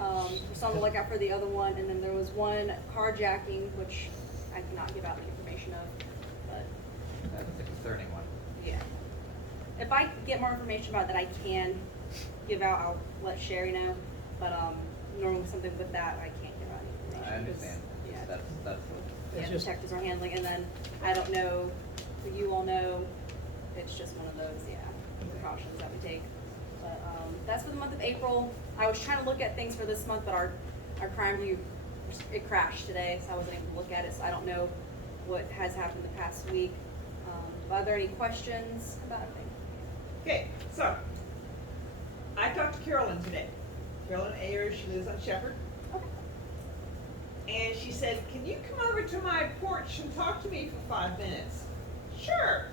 We're still on the lookout for the other one, and then there was one carjacking, which I cannot give out the information of, but That's a concerning one. yeah. If I get more information about that, I can give out. I'll let Sherry know. But normally something with that, I can't give out any information. I understand. Yeah, That's what. yeah, detectives are handling, and then I don't know. Do you all know? It's just one of those, yeah, precautions that we take. But that's for the month of April. I was trying to look at things for this month, but our crime view, it crashed today, so I wasn't able to look at it. So I don't know what has happened the past week. Are there any questions about anything? Okay, so, I talked to Carolyn today. Carolyn Ayers, she lives on Shepherd. Okay. And she said, can you come over to my porch and talk to me for 5 minutes? Sure.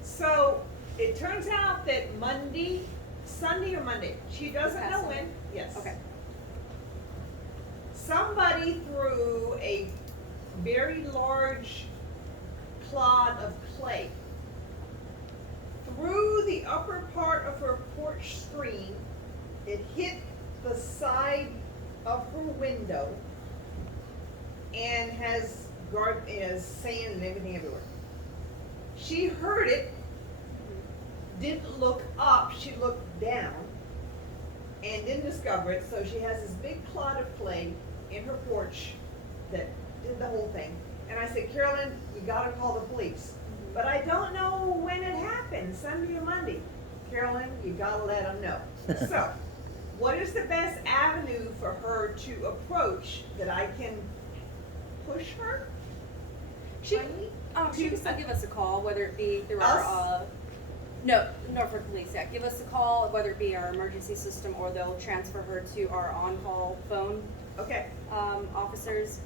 So, it turns out that Sunday or Monday, she doesn't know when, yes. Okay. Somebody threw a very large clod of clay through the upper part of her porch screen. It hit the side of her window and has sand and everything everywhere. She heard it, didn't look up, she looked down and didn't discover it, so she has this big clod of clay in her porch that did the whole thing. And I said, Carolyn, you gotta call the police. But I don't know when it happened, Sunday or Monday. Carolyn, you gotta let them know. So, what is the best avenue for her to approach that I can push her? She can still give us a call, whether it be through our, Norfolk Police, yeah. Give us a call, whether it be our emergency system, or they'll transfer her to our on-call phone, Okay. Officers.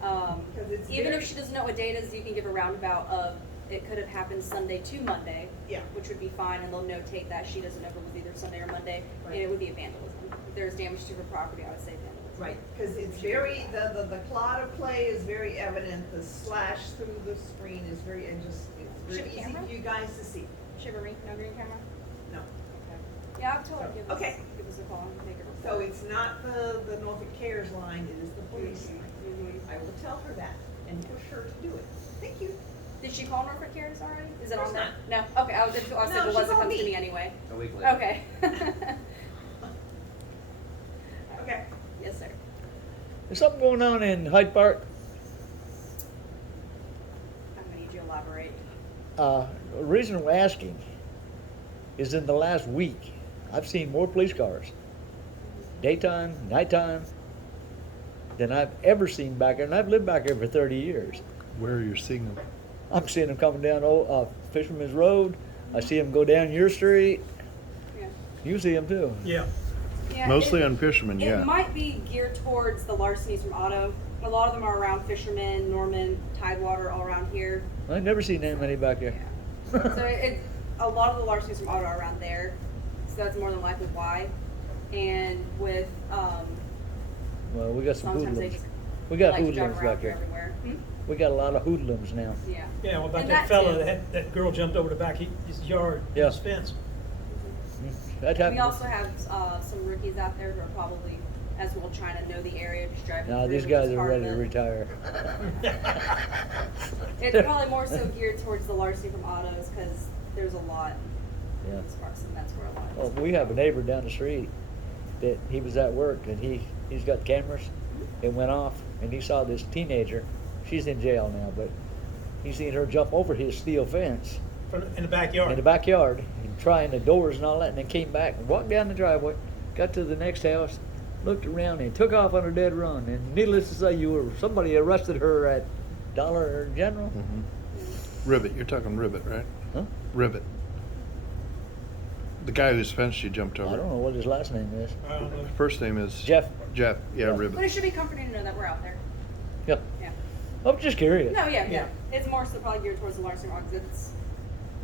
'Cause it's Even very- if she doesn't know what date it is, you can give a roundabout of, it could have happened Sunday to Monday. Yeah. Which would be fine, and they'll notate that she doesn't know if it was either Sunday or Monday, and Right. it would be a vandalism. If there's damage to her property, I would say vandalism. Right, because it's very, the clod of clay is very evident, the slash through the screen is very, it's very Should we easy camera? for you guys to see. Shivery, no green camera? No. Okay. Yeah, I've told her, give us a call and make it. So it's not the Norfolk Cares line, it is the police line. Mhm. I will tell her that and push her to do it. Thank you. Did she call Norfolk Cares already? Is it Of on course there? No? Okay, I was No, if it she wasn't, called comes to me. me anyway. A week later. Okay. Okay. Yes, sir. There's something going on in Hyde Park. I'm gonna need you to elaborate. The reason we're asking is in the last week, I've seen more police cars, daytime, nighttime, than I've ever seen back there, and I've lived back there for 30 years. Where are you seeing them? I'm seeing them coming down Fisherman's Road. I see them go down your street. Yeah. You see them too. Yeah. Yeah, Mostly it- on Fisherman, It yeah. might be geared towards the larcenies from Auto. A lot of them are around Fisherman, Norman, Tidewater, all around here. I've never seen that many back there. Yeah. So a lot of the larcenies from Auto are around there. So that's more than likely why. And with, Well, we got some sometimes they hoodlums. just We got like to drive hoodlums around back here there. everywhere. Hmm? We got a lot of hoodlums now. Yeah. Yeah, what about And that fella too. that girl jumped over the back of his yard, Yeah. his fence? That We happened. also have some rookies out there who are probably, as well, trying to know the area, just driving No, through, these which guys is are part ready of to it. retire. It's probably more so geared towards the larceny from autos because there's a lot. Yeah. in Sparks, and that's where a lot Well, of we have a neighbor down the street that he was at work and he's got cameras. It went off and he saw this teenager. She's in jail now, but he seen her jump over his steel fence In the backyard? in the backyard and trying the doors and all that, and then came back and walked down the driveway, got to the next house, looked around and took off on a dead run. And needless to say, somebody arrested her at Dollar General. Ribbit, you're talking Ribbit, right? Huh? Ribbit. The guy whose fence she jumped I over. don't know what his last name is. I don't know. First name is Jeff. Jeff, yeah, Yeah. But it Ribbit. should be comforting to know that we're out there. Yeah. Yeah. I'm just curious. No, yeah. Yeah. It's more so probably geared towards the larceny because it's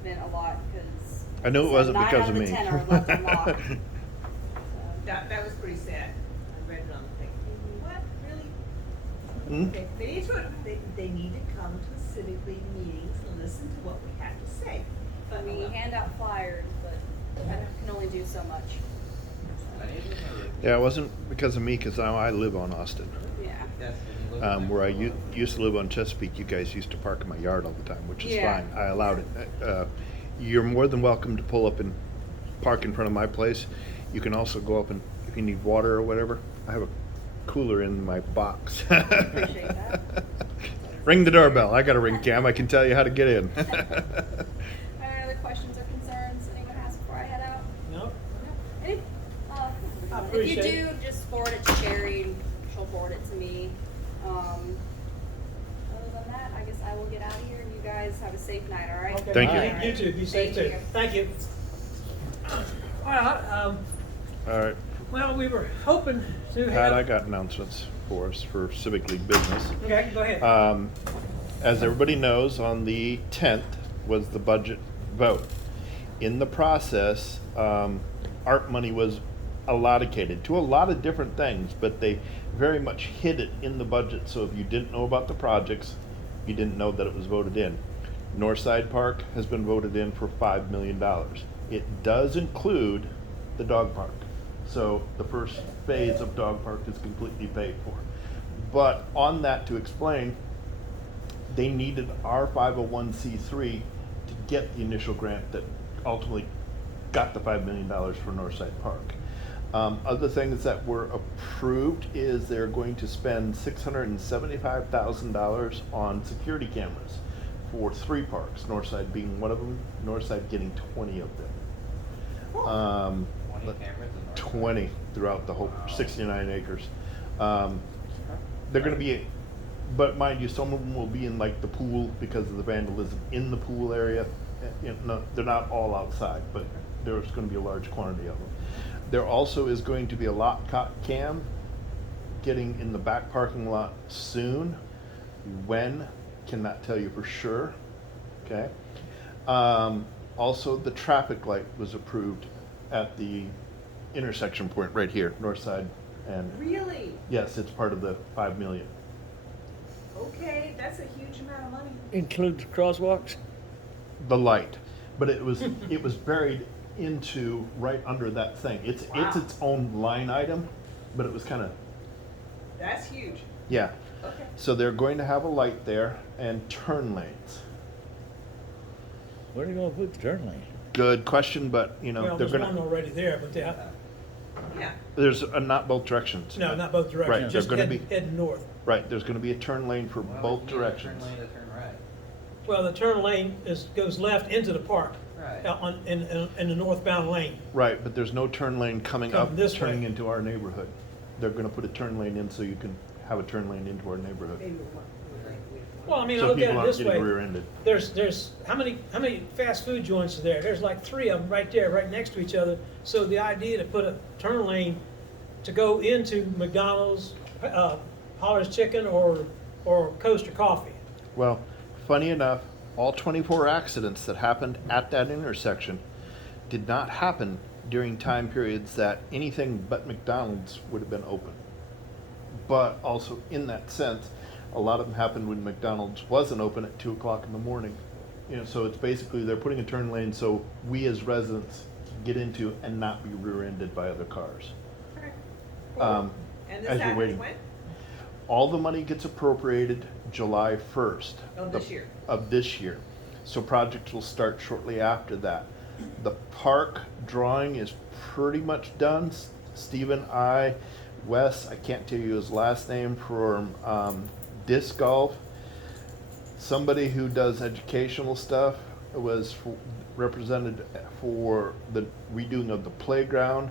been a lot because. I knew it wasn't 9 because out of the me. 10 are left unlocked. So, That was pretty sad. I read it on the thing. What, really? Hmm? They need to come to Civic League meetings and listen to what we have to say. But we hand out flyers, but I can only do so much. Many of them are Yeah, it wasn't because of me, because now I live on Austin. Yeah. Yes, and you live Where I there. used to live on Chesapeake, you guys used to park in my yard all the time, which is Yeah. fine. I allowed it. You're more than welcome to pull up and park in front of my place. You can also go up and, if you need water or whatever, I have a cooler in my box. Appreciate that. Ring the doorbell. I got a ring cam. I can tell you how to get in. Any other questions or concerns anyone has before I head out? No? Any, I if you appreciate do, it. just forward it to Sherry, and she'll forward it to me. Other than that, I guess I will get out of here, and you guys have a safe night, all right? Okay. Thank you. You too, be safe Thank too. you. Thank you. All right, All right. well, we were hoping to Pat, have. I got announcements for us for Civic League business. Okay, go ahead. As everybody knows, on the 10th was the budget vote. In the process, art money was allocated to a lot of different things, but they very much hid it in the budget. So if you didn't know about the projects, you didn't know that it was voted in. Northside Park has been voted in for $5 million. It does include the dog park. So the first phase of dog park is completely paid for. But on that, to explain, they needed our 501c3 to get the initial grant that ultimately got the $5 million for Northside Park. Other things that were approved is they're going to spend $675,000 on security cameras for 3 parks, Northside being one of them, Northside getting 20 of them. 20 cameras in North 20 throughout the whole 69 acres. They're gonna be, but mind you, some of them will be in like the pool because of the vandalism in the pool area. You know, no, they're not all outside, but there's gonna be a large quantity of them. There also is going to be a lot cam getting in the back parking lot soon. When, cannot tell you for sure, okay? Also, the traffic light was approved at the intersection point right here, north side, and Really? yes, it's part of the 5 million. Okay, that's a huge amount of money. Includes crosswalks? The light, but it was buried into right under that thing. It's Wow. its own line item, but it was kind of, That's huge. yeah. Okay. So they're going to have a light there and turn lanes. Where are they gonna put the turn lane? Good question, but you know, Well, they're there's one gonna, already there, but they, Yeah. there's not both directions. no, not both Right, directions, they're just gonna heading, be- heading north. Right, there's gonna be a turn lane for Well, both you need a directions. Turn lane to turn right. Well, the turn lane goes left into the park. Right. In the northbound lane. Right, but there's no turn lane coming up, Coming this turning way. into our neighborhood. They're gonna put a turn lane in so you can have a turn lane into our neighborhood. Well, I mean, I So look at people it aren't this getting way. rear-ended. There's, how many fast food joints are there? There's like 3 of them right there, right next to each other. So the idea to put a turn lane to go into McDonald's, Holler's Chicken, or Coaster Coffee. Well, funny enough, all 24 accidents that happened at that intersection did not happen during time periods that anything but McDonald's would have been open. But also in that sense, a lot of them happened when McDonald's wasn't open at 2 o'clock in the morning. You know, so it's basically they're putting a turn lane so we as residents can get into and not be rear-ended by other cars. Okay. Um, And as this you're waiting. happens when? All the money gets appropriated July 1st. Of this year. Of this year. So projects will start shortly after that. The park drawing is pretty much done. Stephen, Wes, I can't tell you his last name, from disc golf. Somebody who does educational stuff was represented for the redoing of the playground.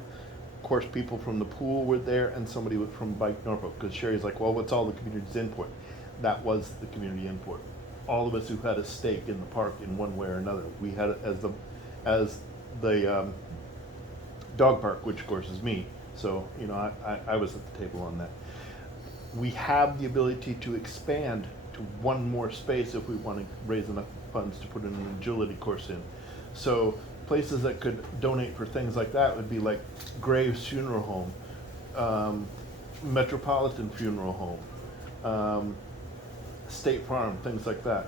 Of course, people from the pool were there, and somebody from Bike Norfolk, because Sherry's like, well, what's all the community's input? That was the community input. All of us who had a stake in the park in one way or another. We had it as the dog park, which of course is me. So, you know, I was at the table on that. We have the ability to expand to one more space if we want to raise enough funds to put an agility course in. So places that could donate for things like that would be like Graves Funeral Home, Metropolitan Funeral Home, State Farm, things like that.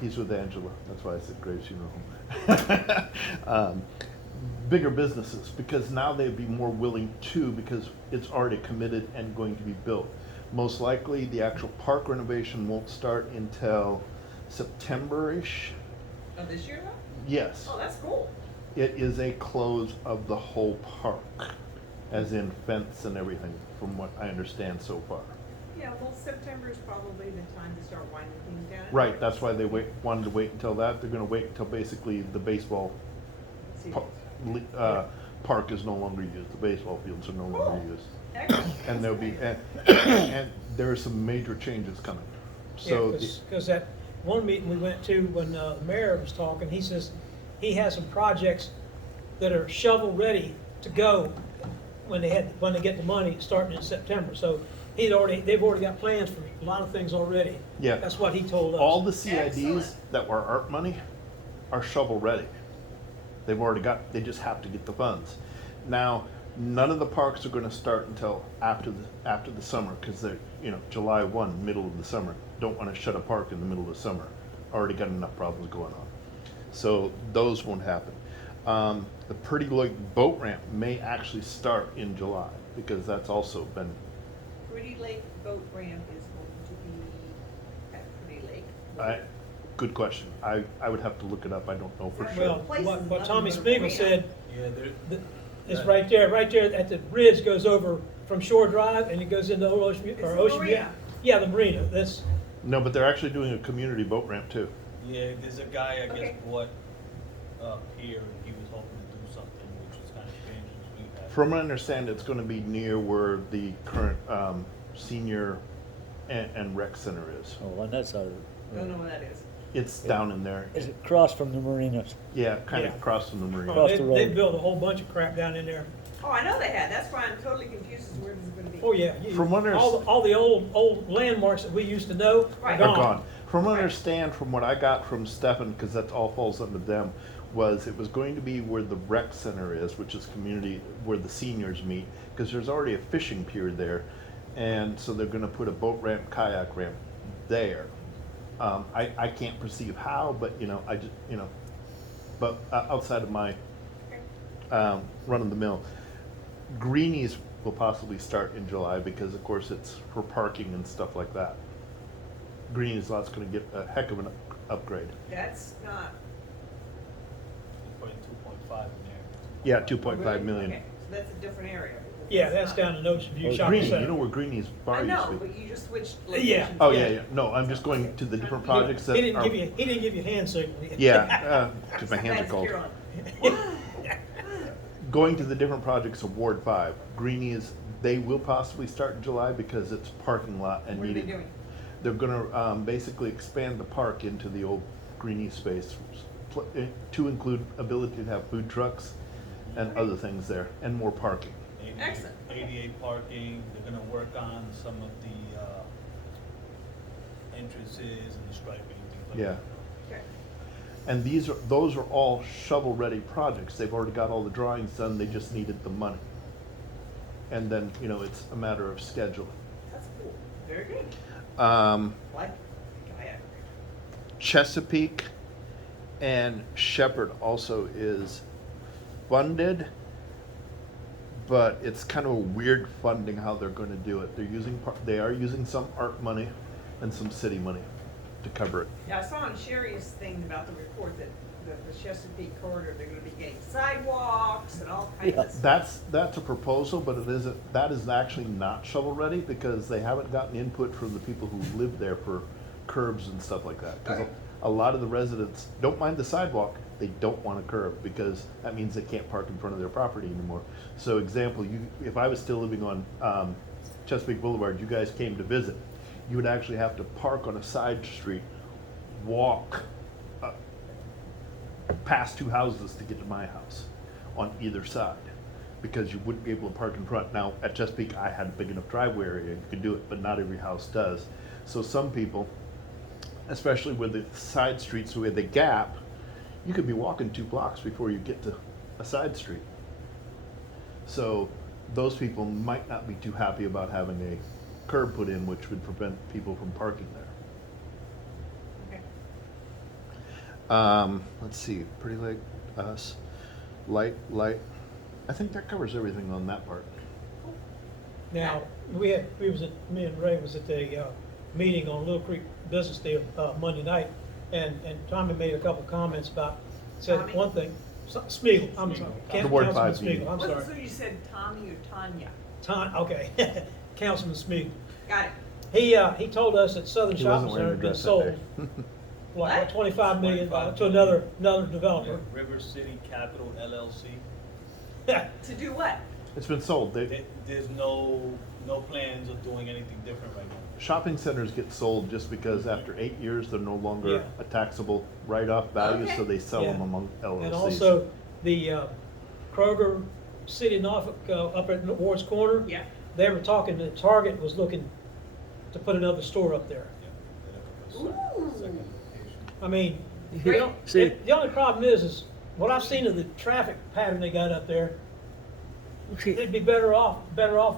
He's with Angela, that's why I said Graves Funeral Home. bigger businesses, because now they'd be more willing to, because it's already committed and going to be built. Most likely, the actual park renovation won't start until September-ish. Of this year though? Yes. Oh, that's cool. It is a close of the whole park, as in fence and everything, from what I understand so far. Yeah, well, September is probably the time to start winding things down. Right, that's why they wanted to wait until that. They're gonna wait until basically the baseball See, park is no longer used, the baseball fields are no longer Cool. used. excellent. And there'll be, and there are some major changes coming. So, Because that one meeting we went to when the mayor was talking, he says he has some projects that are shovel-ready to go when they get the money starting in September. So they've already got plans for a lot of things already. Yeah. That's what he told us. all the CIDs Excellent. that were art money are shovel ready. They've already got, they just have to get the funds. Now, none of the parks are gonna start until after the summer, cause they're, July 1, middle of the summer. Don't wanna shut a park in the middle of the summer. Already got enough problems going on. So those won't happen. The Pretty Lake boat ramp may actually start in July, because that's also been, Pretty Lake boat ramp is going to be at Pretty Lake. good question. I would have to look it up, I don't know for sure. Well, Places what other Tommy than Spiegel Marina. said, Yeah, there, it's right there at the bridge goes over from Shore Drive and it goes into Old Ocean, It's or the Ocean. marina. Yeah, the marina, that's, No, but they're actually doing a community boat ramp too. yeah, there's a guy, I guess, Okay. bought up here, and he was hoping to do something, which is kind of strange, as we have. From what I understand, it's gonna be near where the current, senior and rec center is. Oh, on that side of Don't it. know what that is. It's down in there. Is it across from the marinas? Yeah, kind of Yeah. across from the marina. Across they the road. built a whole bunch of crap down in there. Oh, I know they had, that's why I'm totally confused as to where this is gonna be. Oh, yeah. From what I All the old landmarks that we used to know are Right. Are gone. gone. From what I Right. understand, from what I got from Stefan, because that all falls under them, was it was going to be where the rec center is, which is community, where the seniors meet, because there's already a fishing pier there. And so they're gonna put a boat ramp, kayak ramp there. I can't perceive how, but, I just, but outside of my run of the mill. Greenies will possibly start in July because of course it's for parking and stuff like that. Greenies lot's gonna get a heck of an upgrade. That's not. They put in 2.5 in there. Yeah, 2.5 million. Okay, so that's a different area. Yeah, that's down in Ocean View Oh, Shopping Greenie, you Center. know where Greenie's bar I used know, to be? but you just switched Yeah. locations. Oh, yeah, no, I'm just going to the different projects that He didn't are. give you a hand signal. Yeah, cause my hands are That's cold. Carolyn. Going to the different projects of Ward 5, Greenies, they will possibly start in July because it's parking lot and What are they needed. doing? They're gonna, basically expand the park into the old Greenie space to include ability to have food trucks and other things there, and more parking. Excellent. ADA parking, they're gonna work on some of the, entrances and the striping, things like Yeah. that. Okay. And those are all shovel-ready projects. They've already got all the drawings done, they just needed the money. And then, it's a matter of scheduling. That's cool. Very good. Like kayak. Chesapeake and Shepherd also is funded, but it's kind of a weird funding how they're going to do it. They are using some art money and some city money to cover it. Yeah, I saw on Sherry's thing about the report that the Chesapeake corridor, they're gonna be getting sidewalks and all kinds Yeah. of stuff. That's a proposal, but that is actually not shovel ready because they haven't gotten input from the people who live there for curbs and stuff like that. Because Okay. a lot of the residents don't mind the sidewalk, they don't want a curb because that means they can't park in front of their property anymore. So example, if I was still living on Chesapeake Boulevard, you guys came to visit, you would actually have to park on a side street, walk past two houses to get to my house on either side because you wouldn't be able to park in front. Now, at Chesapeake, I had a big enough driveway area, you could do it, but not every house does. So some people, especially with the side streets with the gap, you could be walking 2 blocks before you get to a side street. So those people might not be too happy about having a curb put in, which would prevent people from parking there. Okay. Let's see, Pretty Lake, us. light. I think that covers everything on that part. Now, me and Ray was at the meeting on Little Creek Business Day Monday night, and Tommy made a couple comments about, said Tommy? one thing, Smeagol, I'm sorry. The Ward Councilman 5 meeting. Smeagol, I'm Wasn't sorry. so you said Tommy or Tanya? Okay, Councilman Smeagol. Got it. He told us that Southern He Shopping wasn't Center wearing had a been dress that sold, day. like What? 25 million 25 to million. another developer. River City Capital LLC. To do what? It's been sold. There's no plans of doing anything different right now. Shopping centers get sold just because after 8 years, they're no longer Yeah. a taxable write-off value, so they sell Yeah. them among LLCs. And also, the Kroger City of Norfolk, up at Ward's Corner. Yeah. They were talking that Target was looking to put another store up there. Yeah, they're looking for Ooh. second location. I mean, Great. See- the only problem is what I've seen of the traffic pattern they got up there, they'd be better off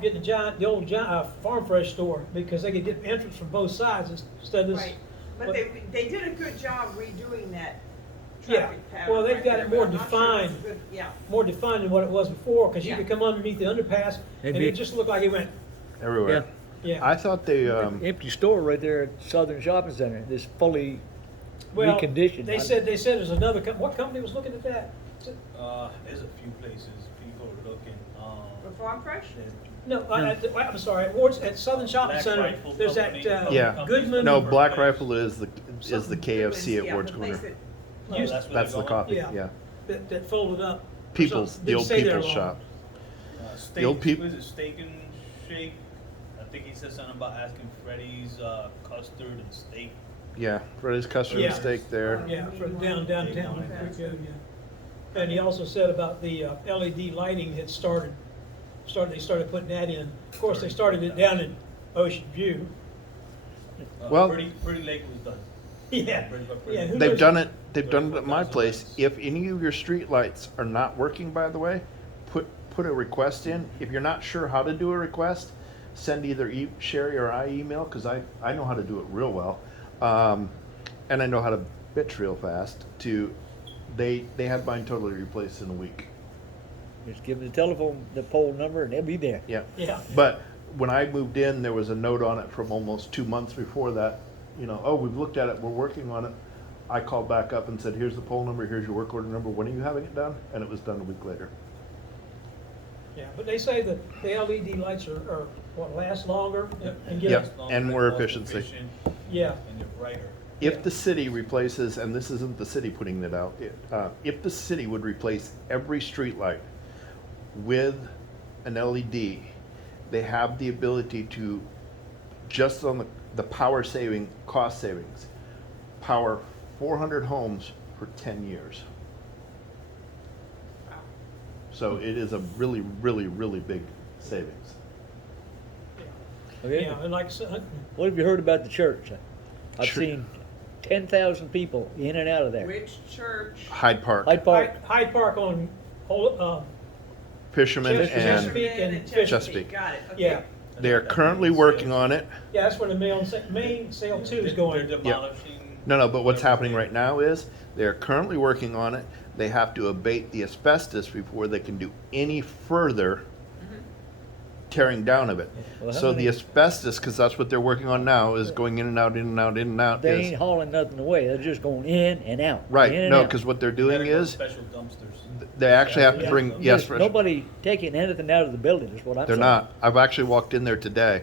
getting the old Farm Fresh store, because they could get entrance from both sides instead of this. Right, but they did a good job redoing that Yeah, traffic pattern. well, they've right got there, it more but I'm not sure it's defined. good- Yeah, More defined than what it was before, because you Yeah. could come underneath the underpass, It'd and be- it just looked like it went, Everywhere. yeah. I thought they, Empty store right there at Southern Shopping Center, this fully Well, reconditioned. they said there's another, what company was looking at that? Is it- There's a few places people are looking. for Farm Fresh? No, I'm sorry, at Southern Shopping Black Center, Rifle there's that, Company. Yeah. Goodman. no, for Black place. Rifle is the KFC at Yeah, Ward's the place Corner. that- Used- that's where That's the they're going. coffee, Yeah. yeah. That folded up. People's, So, the didn't old stay there people's long. shop. Steak, old peop- what is it, Steak and Shake? I think he said something about asking Freddy's custard and steak. Yeah, Freddy's custard Yeah. and steak there. Yeah, from downtown. Yeah. And he also said about the LED lighting had they started putting that in. Of course, they started it down in Ocean View. Well- Pretty Lake was done. Yeah, yeah. who They've knows- done it at my place. If any of your street lights are not working, by the way, put a request in. If you're not sure how to do a request, send either Sherry or I email, because I know how to do it real well. And I know how to bitch real fast they had mine totally replaced in a week. Just give them the pole number, and they'll be there. Yeah. Yeah. But when I moved in, there was a note on it from almost 2 months before that, oh, we've looked at it, we're working on it. I called back up and said, here's the poll number, here's your work order number, when are you having it done? And it was done a week later. Yeah, but they say that the LED lights are what, last longer and get. Yep. and more efficiency. Yeah, And they're brighter. If the city replaces, and this isn't the city putting it out, if the city would replace every streetlight with an LED, they have the ability to, just on the power saving, cost savings, power 400 homes for 10 years. So it is a really, really, really big savings. Okay? yeah, and like I said, What have you heard about the church? I've Chur- seen 10,000 people in and out of there. Which church? Hyde Park, Hyde Park. Hyde Park on, Fisherman, and Chesapeake and Chesapeake. Got it, okay. yeah, they are currently working on it. yeah, that's where the main sale two is going. They're demolishing. No, but what's happening right now is they're currently working on it. They have to abate the asbestos before they can do any further tearing down of it. Well, how So the many- asbestos, because that's what they're working on now, is going in and out, in and out, in and out. They is- ain't hauling nothing away. They're just going in and out. in Right, and no, out. because what they're They doing gotta go to is, special dumpsters. they actually have to Yeah. bring, yes, There's nobody taking anything out of the building, is what I'm they're saying. not. I've actually walked in there today.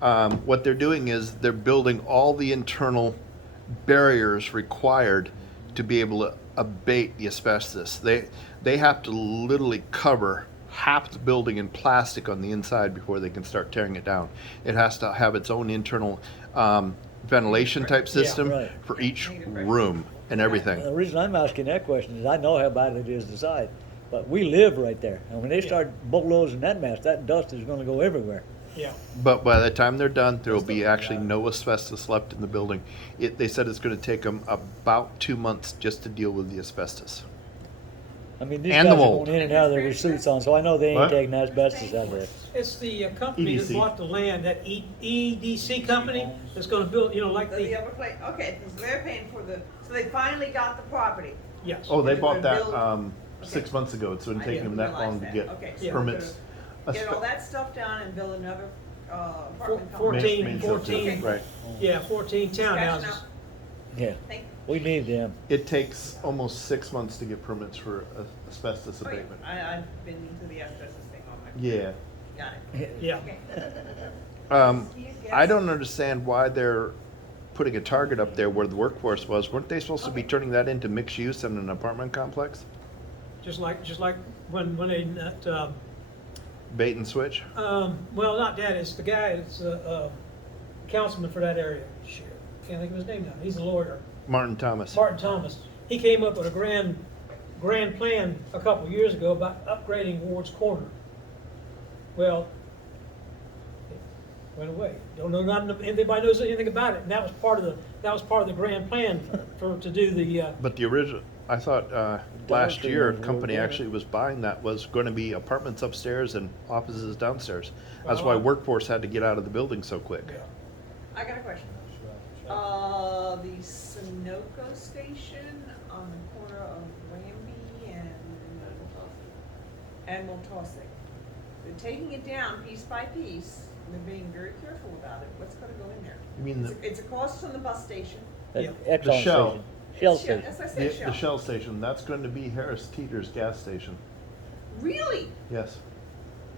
What they're doing is they're building all the internal barriers required to be able to abate the asbestos. They have to literally cover half the building in plastic on the inside before they can start tearing it down. It has to have its own internal ventilation type system right. for each room and everything. The reason I'm asking that question is I know how bad it is to side, but we live right there. And when they start bulldozing that mess, that dust is gonna go everywhere. Yeah, But by the time they're done, there will be actually no asbestos left in the building. They said it's going to take them about 2 months just to deal with the asbestos. I mean, these And guys the are mold. going in and out of their suits on, so I know they ain't What? taking asbestos out of there. it's the company that EDC. bought the land, that EDC company that's gonna build, like The the, other place, okay, so they're paying for so they finally got the property. yes. Oh, they They're bought gonna that build 6 months ago. It's been I taking them didn't that long to realize get that. Okay, so Yeah. we're permits. gonna Get all that stuff down and build another, apartment complex. 14, Main 14. subdivision, right. Yeah, 14 Just catching townhouses. up. Yeah, Thank- we need them. It takes almost 6 months to get permits for asbestos oh, yeah, abatement. I've been into the asbestos thing all my. Yeah. Got it. Yeah. Okay. I don't understand why they're putting a target up there where the workforce was. Weren't they supposed to be turning that into mixed use in an apartment complex? Just like when they, Bait and switch? well, not that, it's the guy, it's a councilman for that area. Shit, can't think of his name now. He's a lawyer. Martin Thomas. Martin Thomas. He came up with a grand plan a couple of years ago about upgrading Ward's Corner. Well, it went away. Don't know, not anybody knows anything about it. And that was part of the grand plan to do the, But the original, I thought last Dollar year, a Tree company over there. actually was buying that, was going to be apartments upstairs and offices downstairs. That's why Wow. workforce had to get out of the building so quick. I got a question. The Sunoco station on the corner of Lambie and Motosic. They're taking it down piece by piece, and they're being very careful about it. What's gonna go in there? You mean It's across from the bus station. Yeah. Exxon Shell. station. Shell It's station. As I the said, Shell. Shell station, that's going to be Harris Teeter's gas station. Really? Yes.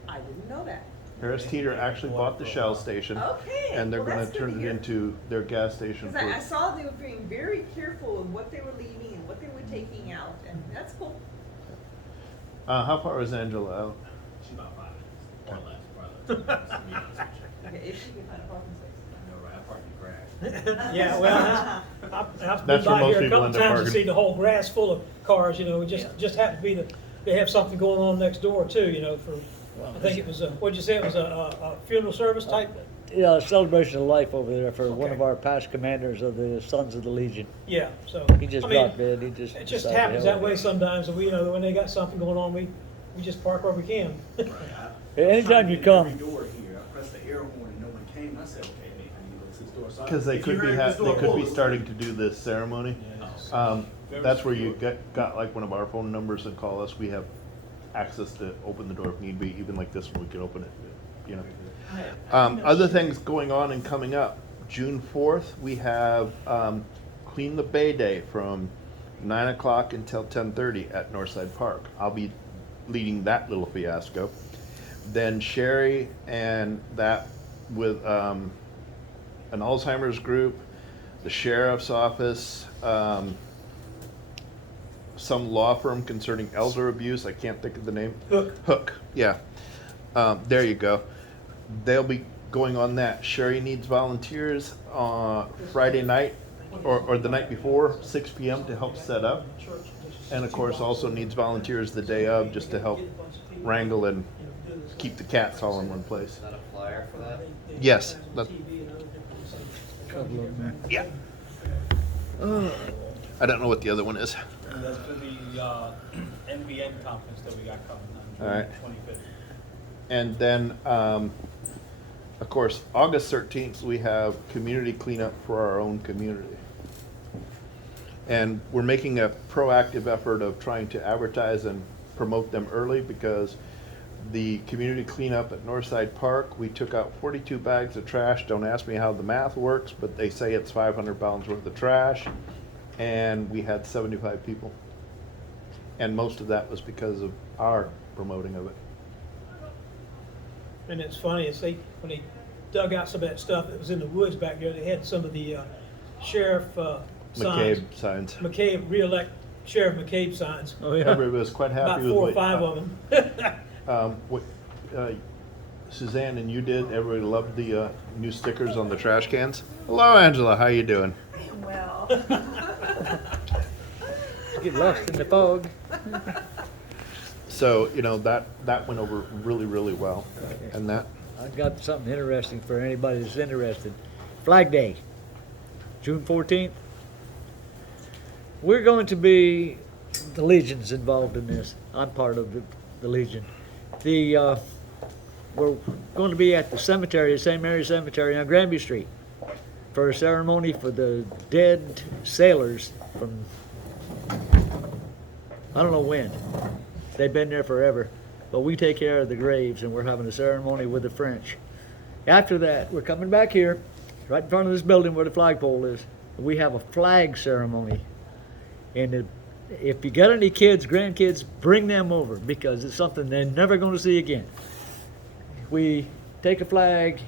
I didn't know that. Harris Teeter actually bought the Shell station. Okay. And they're well, going that's to good turn it hear. into their gas station Because I for, saw they were being very careful in what they were leaving and what they were taking out, and that's cool. how far is Angela out? She's about 5 minutes, or less, probably. Okay, if she can find a parking space. I know, right? I parked in grass. yeah, well, I've been That's where by most here a people couple end up times to parking. see the whole grass full of cars, you know, it just happened to be they have something going on next door too, you know, for, I think it was what'd you say, it was a funeral service type? Yeah, a celebration of life over there for one of Okay. our past commanders of the Sons of the Legion. Yeah, so. He just I mean, dropped dead. He just It just decided to happens hell that with way it. sometimes, and we, you know, when they got something going on, we just park where we can. Right, Anytime you come, Every door here, I pressed the air horn and no one came. I said, okay, maybe I need to go to this door. So I- Because they if you could be, heard this they door could be close- starting to do this ceremony. Oh, That's where you got like one of our phone numbers and call us. We have access to open the door if need be, even like this one, we can open it, you know. Other things going on and coming up. June 4th, we have Clean the Bay Day from 9 o'clock until 10:30 at Northside Park. I'll be leading that little fiasco. Then Sherry and that with an Alzheimer's group, the sheriff's office, some law firm concerning elder abuse. I can't think of the name. Hook, yeah. There you go. They'll be going on that. Sherry needs volunteers Friday night or the night before, 6 p.m. to help set up. And of course also needs volunteers the day of just to help wrangle and keep the cats all in one place. Is that a flyer for that? Yes. couple of them. Yeah. I don't know what the other one is. And that's for the NBN conference that we got coming on All June right. 25th. And then, of course, August 13th, we have community cleanup for our own community. And we're making a proactive effort of trying to advertise and promote them early because the community cleanup at Northside Park, we took out 42 bags of trash. Don't ask me how the math works, but they say it's 500 pounds worth of trash. And we had 75 people. And most of that was because of our promoting of it. And it's funny, when they dug out some of that stuff that was in the woods back there, they had some of the sheriff signs. McCabe signs. McCabe, re-elect Sheriff McCabe signs. Oh, yeah. Everybody was quite happy About with 4 or what, 5 of them. what Suzanne and you did. Everybody loved the new stickers on the trash cans. Hello, Angela. How you doing? Well. Get lost in the fog. So you know that went over really, really well, and that I've got something interesting for anybody that's interested. Flag Day, June 14th. We're going to be, the Legion's involved in this. I'm part of the Legion. We're going to be at the cemetery, the St. Mary's Cemetery on Granby Street for a ceremony for the dead sailors from I don't know when. They've been there forever. But we take care of the graves, and we're having a ceremony with the French. After that, we're coming back here, right in front of this building where the flagpole is. We have a flag ceremony. And if you got any kids, grandkids, bring them over, because it's something they're never going to see again. We take a flag.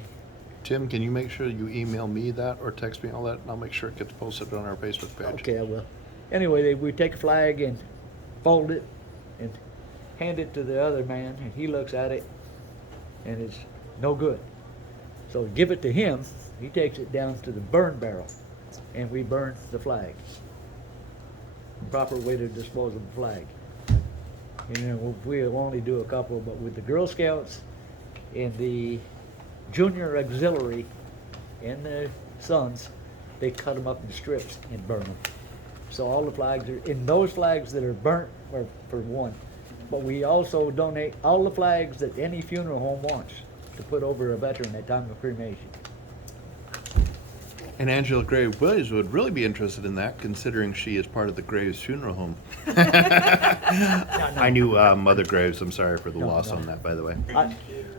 Tim, can you make sure you email me that or text me all that, and I'll make sure it gets posted on our Facebook page. Okay, I will. Anyway, we take a flag and fold it and hand it to the other man, and he looks at it, and it's no good. So give it to him. He takes it down to the burn barrel, and we burn the flag. Proper way to dispose of the flag. And we'll only do a couple, but with the Girl Scouts and the Junior Auxiliary and the Sons, they cut them up in strips and burn them. So all the flags are, in those flags that are burnt are for one. But we also donate all the flags that any funeral home wants to put over a veteran at time of cremation. And Angela Graves would really be interested in that, considering she is part of the Graves Funeral Home. I knew Mother Graves. I'm sorry for the loss on that, by the way.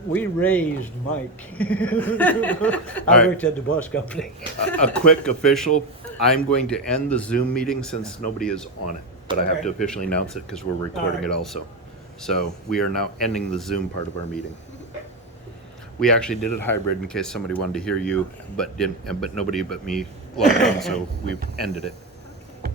We raised Mike. All right. Worked at the bus company. A quick official, I'm going to end the Zoom meeting since nobody is on it, but I have Okay. to officially announce it because we're recording All right. it also. So we are now ending the Zoom part of our meeting. We actually did it hybrid in case somebody wanted to hear you, but didn't, but nobody but me logged on, so we ended it. Cool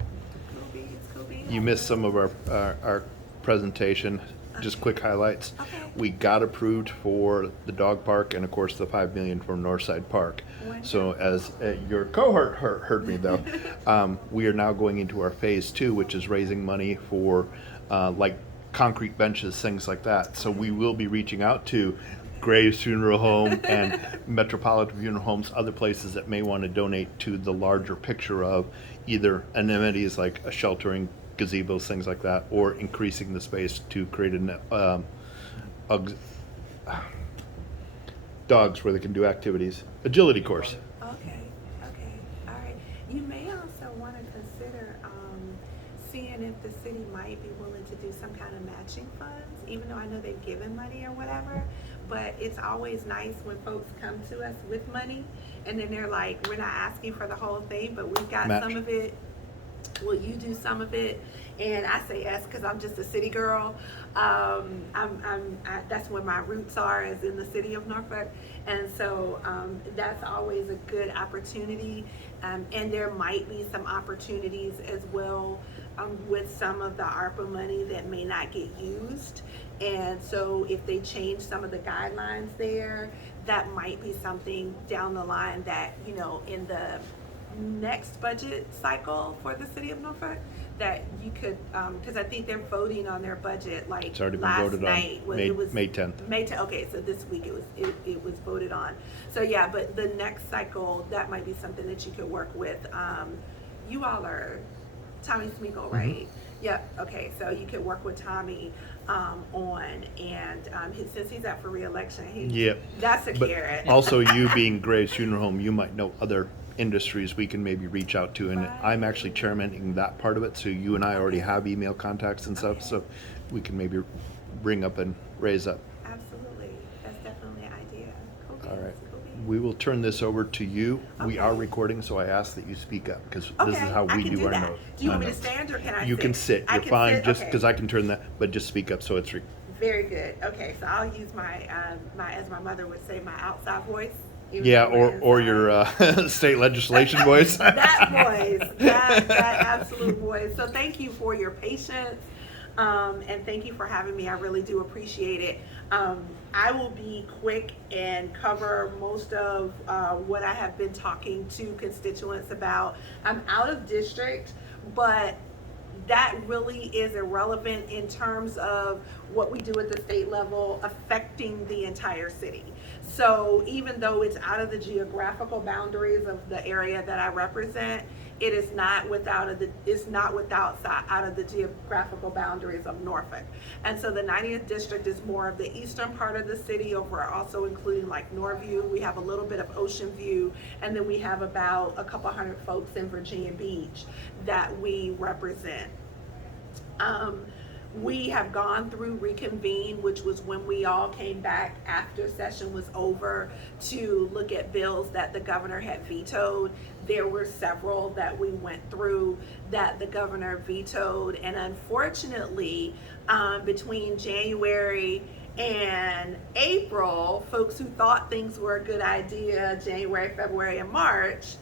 beans, cool beans. You missed some of our presentation. Just quick highlights. Okay. We got approved for the dog park and of course the $5 million for Northside Park. So as your cohort heard me though, we are now going into our phase 2, which is raising money for like concrete benches, things like that. So we will be reaching out to Graves Funeral Home and Metropolitan Funeral Homes, other places that may want to donate to the larger picture of either amenities like a sheltering, gazebos, things like that, or increasing the space to create dogs where they can do activities. Agility course. Okay, all right. You may also want to consider seeing if the city might be willing to do some kind of matching funds, even though I know they've given money or whatever. But it's always nice when folks come to us with money and then they're like, we're not asking for the whole thing, but we've got Match. some of it. Will you do some of it? And I say yes because I'm just a city girl. That's where my roots are, is in the city of Norfolk, and so that's always a good opportunity. And there might be some opportunities as well with some of the ARPA money that may not get used. And so if they change some of the guidelines there, that might be something down the line that, you know, in the next budget cycle for the city of Norfolk, that you could, because I think they're voting on their budget like It's already been last voted night. on Well, May it was May 10th. May 10th. Okay, so this week it was voted on. So yeah, but the next cycle, that might be something that you could work with. You all are Tommy Smeagol, right? Yep. Okay, so you could work with Tommy on, and since he's up for re-election, Yep. that's a But carrot. also, you being Graves Funeral Home, you might know other industries we can maybe reach out to, and Right. I'm actually chairmaning that part of it, so you and I already have email contacts and stuff, Okay. so we can maybe bring up and raise up. Absolutely, that's definitely an idea. Cool All beans, right. cool beans. We will turn this over to you. We Okay. are recording, so I ask that you speak up, because Okay, this is how I we can do our that. notes. Do you want me to stand or can I sit? You can sit, I you're can fine, sit? just Okay. because I can turn that, but just speak up, so it's, Very good. Okay, so I'll use my as my mother would say, my outside voice. even yeah, though we're or inside. your state legislation voice. That voice, that absolute voice. So thank you for your patience, and thank you for having me. I really do appreciate it. I will be quick and cover most of what I have been talking to constituents about. I'm out of district, but that really is irrelevant in terms of what we do at the state level affecting the entire city. So even though it's out of the geographical boundaries of the area that I represent, it is not without out of the geographical boundaries of Norfolk. And so the 90th district is more of the eastern part of the city, over also including like Norview. We have a little bit of Ocean View, and then we have about a couple hundred folks in Virginia Beach that we represent. We have gone through reconvene, which was when we all came back after session was over to look at bills that the governor had vetoed. There were several that we went through that the governor vetoed, and unfortunately, between January and April, folks who thought things were a good idea, January, February, and March,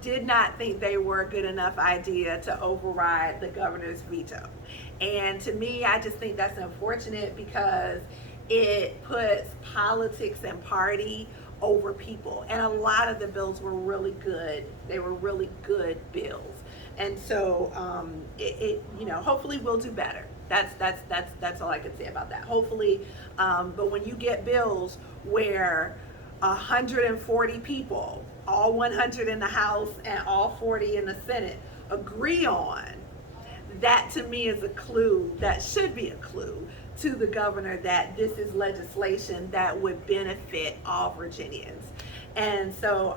did not think they were a good enough idea to override the governor's veto. And to me, I just think that's unfortunate because it puts politics and party over people. And a lot of the bills were really good. They were really good bills. And so, hopefully we'll do better. That's all I can say about that. Hopefully, but when you get bills where 140 people, all 100 in the House and all 40 in the Senate, agree on, that to me is a clue, that should be a clue to the governor that this is legislation that would benefit all Virginians. And so,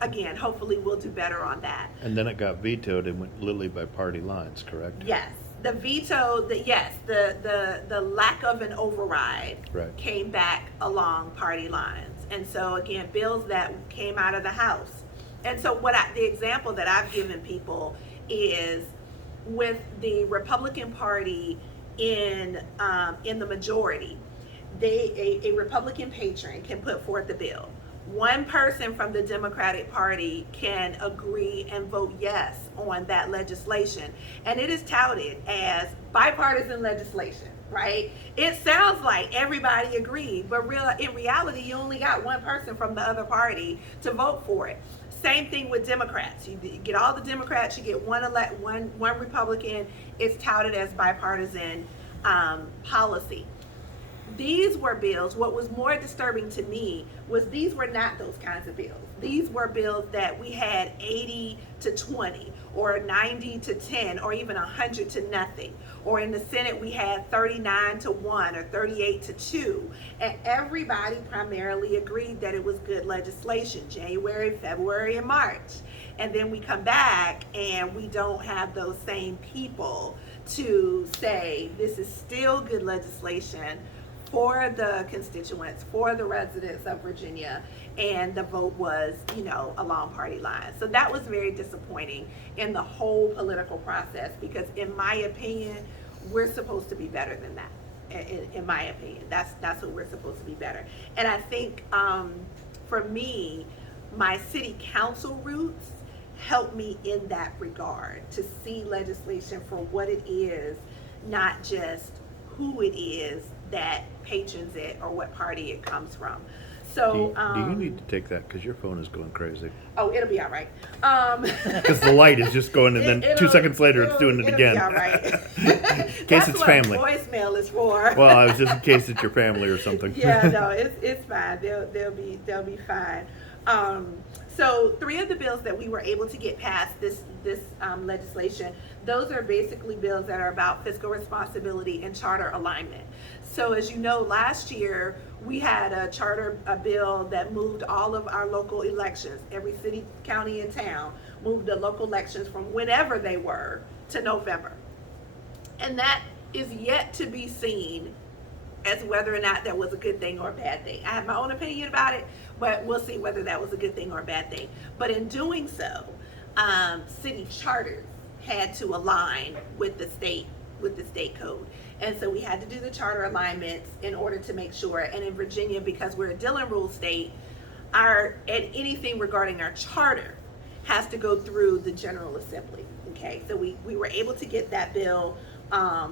again, hopefully we'll do better on that. And then it got vetoed and went literally by party lines, correct? Yes, the veto, the lack of an override Right. came back along party lines. And so again, bills that came out of the House. And so the example that I've given people is with the Republican Party in the majority, a Republican patron can put forth a bill. One person from the Democratic Party can agree and vote yes on that legislation. And it is touted as bipartisan legislation, right? It sounds like everybody agreed, but in reality, you only got one person from the other party to vote for it. Same thing with Democrats. You get all the Democrats, you get one Republican. It's touted as bipartisan policy. These were bills, what was more disturbing to me was these were not those kinds of bills. These were bills that we had 80 to 20 or 90 to 10 or even 100 to nothing. Or in the Senate we had 39 to 1 or 38 to 2. And everybody primarily agreed that it was good legislation, January, February, and March. And then we come back and we don't have those same people to say this is still good legislation for the constituents, for the residents of Virginia, and the vote was, along party lines. So that was very disappointing in the whole political process because in my opinion, we're supposed to be better than that. In my opinion, that's what we're supposed to be better. And I think for me, my city council roots helped me in that regard to see legislation for what it is, not just who it is that patrons it or what party it comes from. So do you need to take that because your phone is going crazy? Oh, it'll be all right. Because the light is just going, and then 2 seconds later it's doing it again. It'll be all right. In case it's family. That's what voicemail is for. Well, I was just in case it's your family or something. Yeah, no, it's fine. They'll be fine. So 3 of the bills that we were able to get past this legislation, those are basically bills that are about fiscal responsibility and charter alignment. So as you know, last year we had a bill that moved all of our local elections, every city, county, and town moved the local elections from whenever they were to November. And that is yet to be seen as whether or not that was a good thing or a bad thing. I have my own opinion about it, but we'll see whether that was a good thing or a bad thing. But in doing so, city charters had to align with the state code. And so we had to do the charter alignments in order to make sure. And in Virginia, because we're a Dillon Rule state, and anything regarding our charter has to go through the General Assembly. Okay, so we were able to get that bill,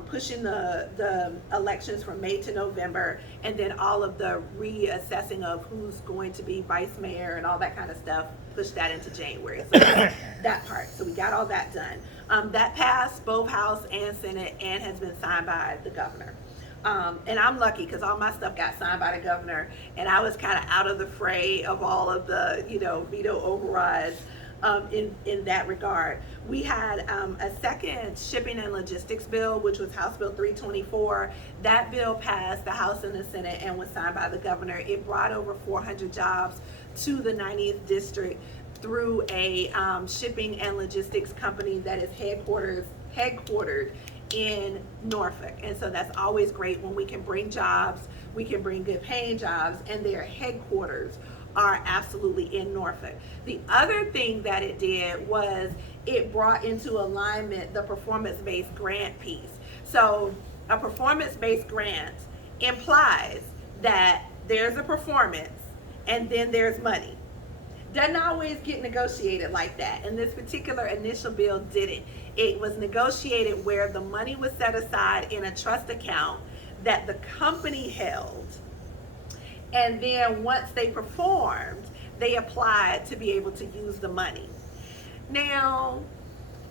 pushing the elections from May to November, and then all of the reassessing of who's going to be vice mayor and all that kind of stuff, push that into January. So that part. So we got all that done. That passed both House and Senate and has been signed by the governor. And I'm lucky because all my stuff got signed by the governor, and I was kind of out of the fray of all of the, veto overrides. In that regard, we had a second shipping and logistics bill, which was House Bill 324. That bill passed the House and the Senate and was signed by the governor. It brought over 400 jobs to the 90th district through a shipping and logistics company that is headquartered headquartered in Norfolk. And so that's always great when we can bring jobs, we can bring good paying jobs, and their headquarters are absolutely in Norfolk. The other thing that it did was it brought into alignment the performance-based grant piece. So a performance-based grant implies that there's a performance and then there's money. Doesn't always get negotiated like that. And this particular initial bill didn't. It was negotiated where the money was set aside in a trust account that the company held. And then once they performed, they applied to be able to use the money. Now,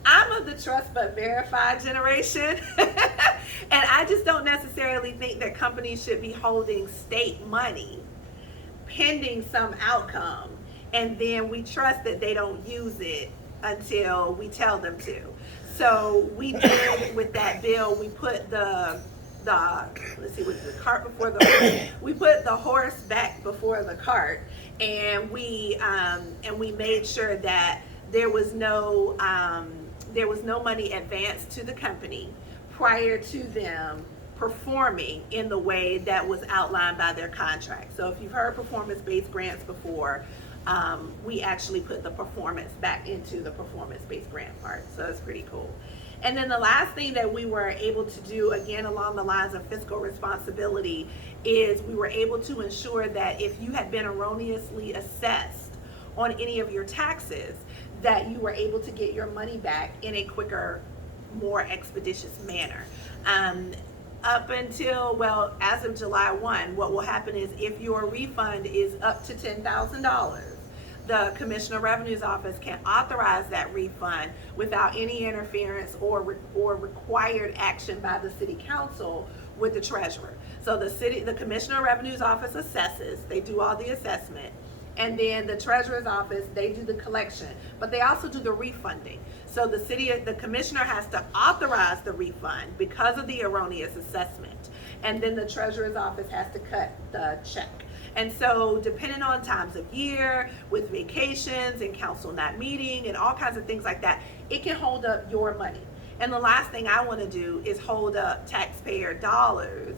I'm of the trust but verify generation. And I just don't necessarily think that companies should be holding state money pending some outcome, and then we trust that they don't use it until we tell them to. So we did with that bill, we put the cart before the horse. We put the horse back before the cart, and we made sure that there was no money advanced to the company prior to them performing in the way that was outlined by their contract. So if you've heard performance-based grants before, we actually put the performance back into the performance-based grant part. So it's pretty cool. And then the last thing that we were able to do, again along the lines of fiscal responsibility, is we were able to ensure that if you had been erroneously assessed on any of your taxes, that you were able to get your money back in a quicker, more expeditious manner. Up until, well, as of July 1, what will happen is if your refund is up to $10,000, the Commissioner of Revenue's office can authorize that refund without any interference or required action by the City Council with the Treasurer. So the Commissioner of Revenue's office assesses, they do all the assessment, and then the Treasurer's office, they do the collection, but they also do the refunding. So the Commissioner has to authorize the refund because of the erroneous assessment, and then the Treasurer's office has to cut the check. And so depending on times of year, with vacations and council not meeting and all kinds of things like that, it can hold up your money. And the last thing I want to do is hold up taxpayer dollars,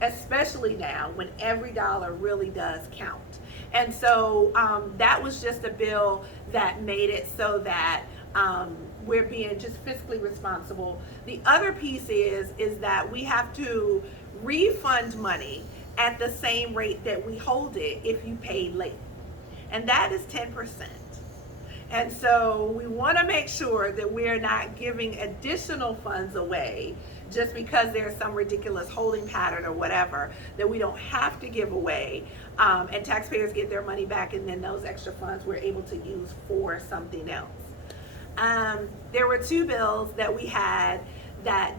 especially now when every dollar really does count. And so that was just a bill that made it so that we're being just fiscally responsible. The other piece is that we have to refund money at the same rate that we hold it if you pay late. And that is 10%. And so we want to make sure that we're not giving additional funds away just because there's some ridiculous holding pattern or whatever that we don't have to give away, and taxpayers get their money back, and then those extra funds we're able to use for something else. There were two bills that we had that,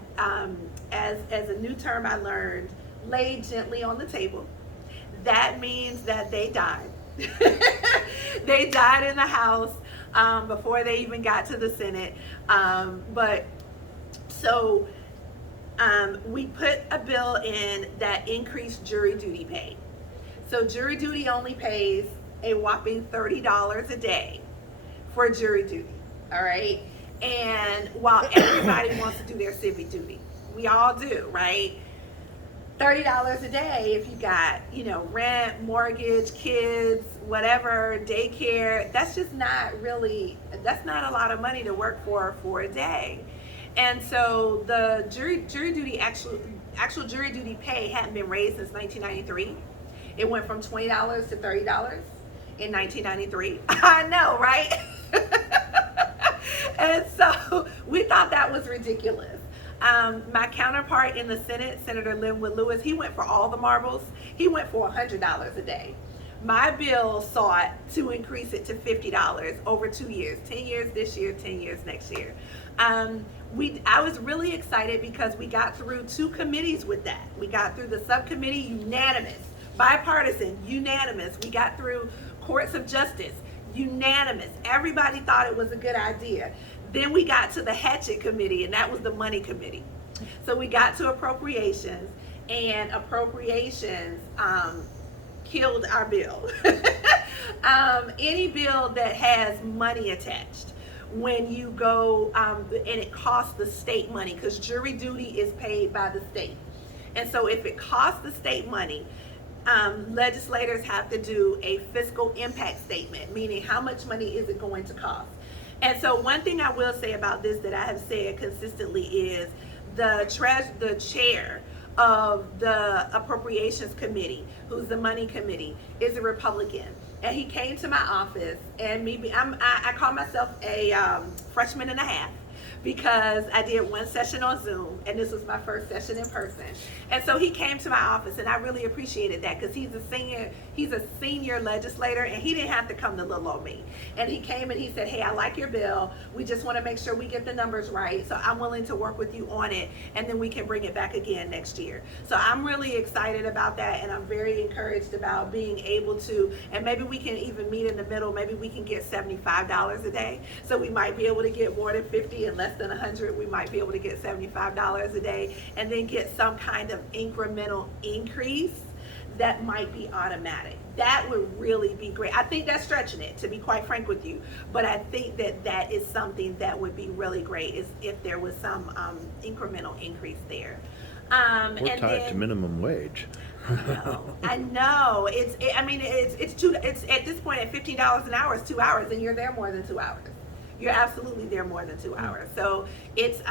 as a new term I learned, laid gently on the table. That means that they died. They died in the House before they even got to the Senate. We put a bill in that increased jury duty pay. So jury duty only pays a whopping $30 a day for jury duty, all right? And while everybody wants to do their civic duty, we all do, right? $30 a day if you got, rent, mortgage, kids, whatever, daycare, that's not a lot of money to work for a day. And so the jury duty, actual jury duty pay hadn't been raised since 1993. It went from $20 to $30 in 1993. I know, right? And so we thought that was ridiculous. My counterpart in the Senate, Senator Linwood Lewis, he went for all the marbles. He went for $100 a day. My bill sought to increase it to $50 over 2 years, 10 years this year, 10 years next year. I was really excited because we got through 2 committees with that. We got through the subcommittee, unanimous, bipartisan, unanimous. We got through courts of justice, unanimous. Everybody thought it was a good idea. Then we got to the Hatchet Committee, and that was the Money Committee. So we got to appropriations, and appropriations killed our bill. Any bill that has money attached, when you go, and it costs the state money, because jury duty is paid by the state. And so if it costs the state money, legislators have to do a fiscal impact statement, meaning how much money is it going to cost. And so one thing I will say about this that I have said consistently is the chair of the Appropriations Committee, who's the Money Committee, is a Republican. And he came to my office, and I call myself a freshman and a half, because I did one session on Zoom, and this was my first session in person. And so he came to my office, and I really appreciated that, because he's a senior legislator, and he didn't have to come to little old me. And he came and he said, hey, I like your bill. We just want to make sure we get the numbers right. So I'm willing to work with you on it, and then we can bring it back again next year. So I'm really excited about that, and I'm very encouraged about being able to, and maybe we can even meet in the middle. Maybe we can get $75 a day. So we might be able to get more than 50 and less than 100. We might be able to get $75 a day, and then get some kind of incremental increase that might be automatic. That would really be great. I think that's stretching it, to be quite frank with you, but I think that is something that would be really great, is if there was some incremental increase there. We're tied to minimum wage. I know. It's at this point at $15 an hour is 2 hours, and you're there more than 2 hours. You're absolutely there more than 2 hours. So it's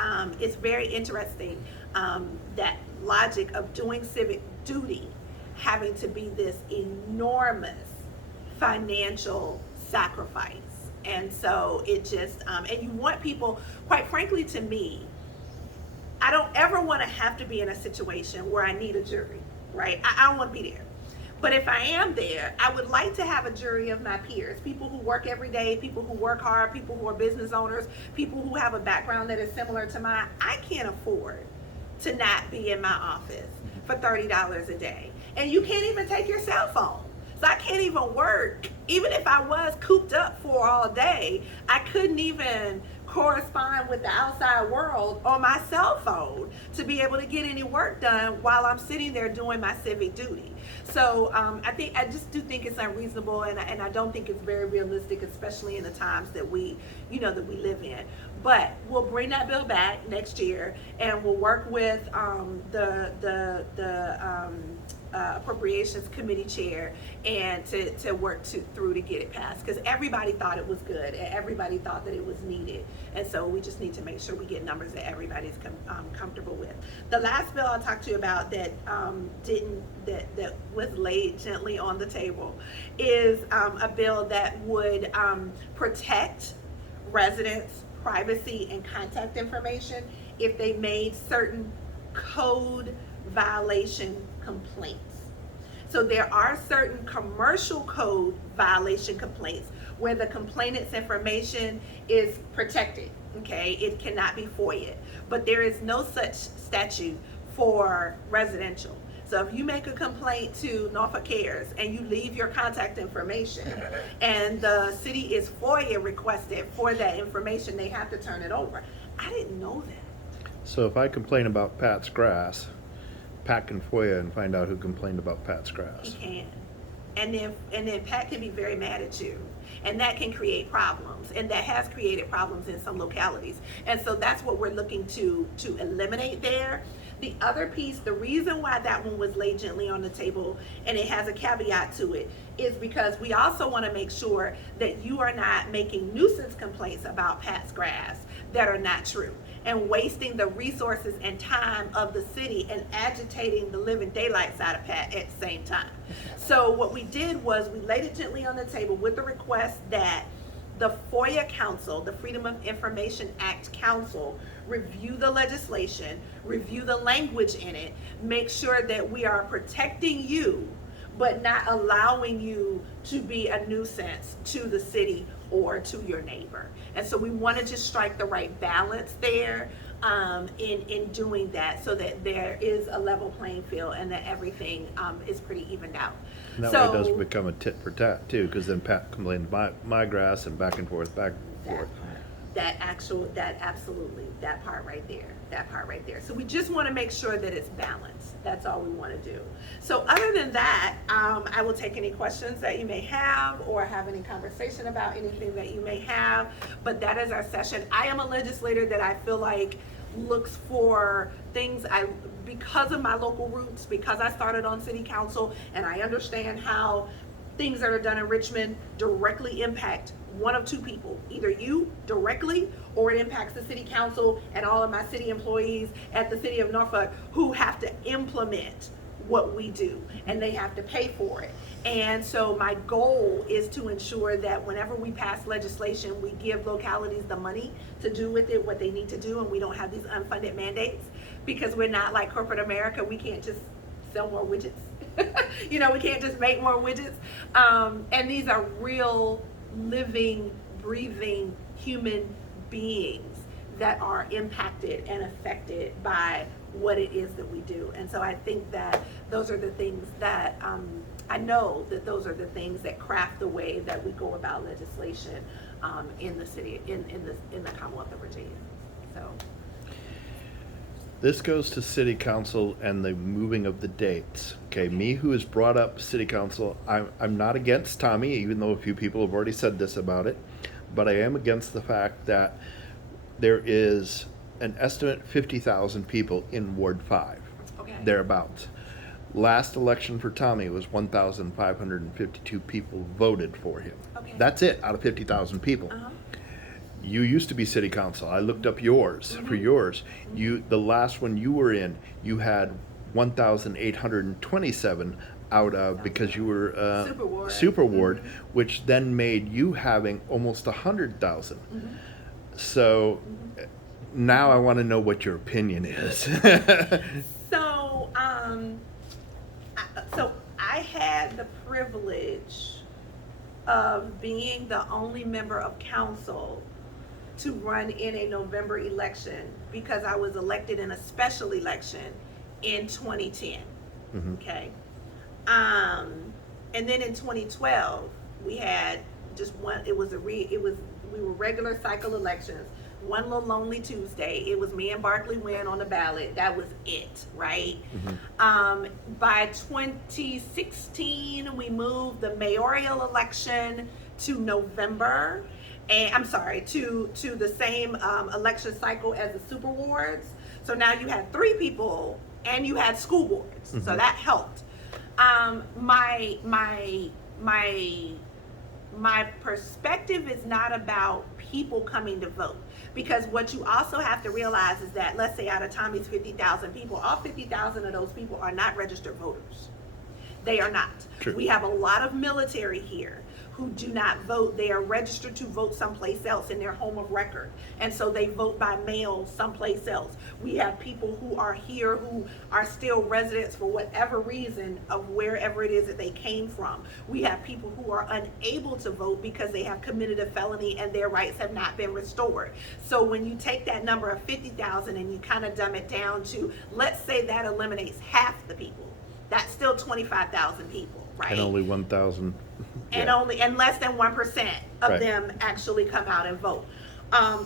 very interesting, that logic of doing civic duty having to be this enormous financial sacrifice. And so it just, and you want people, quite frankly to me, I don't ever want to have to be in a situation where I need a jury, right? I don't want to be there. But if I am there, I would like to have a jury of my peers, people who work every day, people who work hard, people who are business owners, people who have a background that is similar to mine. I can't afford to not be in my office for $30 a day. And you can't even take your cell phone. So I can't even work. Even if I was cooped up for all day, I couldn't even correspond with the outside world on my cell phone to be able to get any work done while I'm sitting there doing my civic duty. So I just do think it's unreasonable, and I don't think it's very realistic, especially in the times that we live in. But we'll bring that bill back next year, and we'll work with the Appropriations Committee chair, and to work through to get it passed, because everybody thought it was good and everybody thought that it was needed. And so we just need to make sure we get numbers that everybody's comfortable with. The last bill I'll talk to you about that was laid gently on the table is a bill that would protect residents' privacy and contact information if they made certain code violation complaints. So there are certain commercial code violation complaints where the complainant's information is protected, okay? It cannot be FOIA'd, but there is no such statute for residential. So if you make a complaint to Norfolk Cares and you leave your contact information and the city is FOIA requested for that information, they have to turn it over. I didn't know that. So if I complain about Pat's grass, Pat can FOIA and find out who complained about Pat's grass. He can. And then Pat can be very mad at you. And that can create problems. And that has created problems in some localities. And so that's what we're looking to eliminate there. The other piece, the reason why that one was laid gently on the table, and it has a caveat to it, is because we also want to make sure that you are not making nuisance complaints about Pat's grass that are not true, and wasting the resources and time of the city and agitating the living daylights out of Pat at the same time. So what we did was we laid it gently on the table with the request that the FOIA Council, the Freedom of Information Act Council, review the legislation, review the language in it, make sure that we are protecting you, but not allowing you to be a nuisance to the city or to your neighbor. And so we wanted to strike the right balance there in doing that, so that there is a level playing field and that everything is pretty evened out. And that way it doesn't become a tit for tat too, because then Pat complained my grass and back and forth, back and forth. That part right there. So we just want to make sure that it's balanced. That's all we want to do. So other than that, I will take any questions that you may have or have any conversation about anything that you may have, but that is our session. I am a legislator that I feel like looks for things because of my local roots, because I started on city council and I understand how things that are done in Richmond directly impact one of two people, either you directly, or it impacts the city council and all of my city employees at the city of Norfolk who have to implement what we do, and they have to pay for it. And so my goal is to ensure that whenever we pass legislation, we give localities the money to do with it what they need to do, and we don't have these unfunded mandates, because we're not like corporate America. We can't just sell more widgets. You know, we can't just make more widgets. And these are real, living, breathing human beings that are impacted and affected by what it is that we do. And so I think that those are the things that I know that those are the things that craft the way that we go about legislation in the city, in the Commonwealth of Virginia. So. This goes to city council and the moving of the dates. Okay, me who has brought up city council, I'm not against Tommy, even though a few people have already said this about it, but I am against the fact that there is an estimate 50,000 people in Ward 5, Okay. thereabouts. Last election for Tommy was 1,552 people voted for him. Okay. That's it, out of 50,000 people. Uh-huh. You used to be city council. I looked up yours for yours. The last one you were in, you had 1,827 out of, because you were super ward, which then made you having almost 100,000. So now I want to know what your opinion is. So I had the privilege of being the only member of council to run in a November election, because I was elected in a special election in 2010. Okay. And then in 2012, we had just one. We were regular cycle elections. One little lonely Tuesday. It was me and Barkley Wynn on the ballot. That was it, right? By 2016, we moved the mayoral election to November. And I'm sorry, to the same election cycle as the super wards. So now you had 3 people and you had school boards. So that helped. My perspective is not about people coming to vote, because what you also have to realize is that, let's say out of Tommy's 50,000 people, all 50,000 of those people are not registered voters. They are not. True. We have a lot of military here who do not vote. They are registered to vote someplace else in their home of record, and so they vote by mail someplace else. We have people who are here who are still residents for whatever reason of wherever it is that they came from. We have people who are unable to vote because they have committed a felony and their rights have not been restored. So when you take that number of 50,000 and you kind of dumb it down to, let's say that eliminates half the people, that's still 25,000 people, right? And only 1,000. And less than 1% of Right. them actually come out and vote.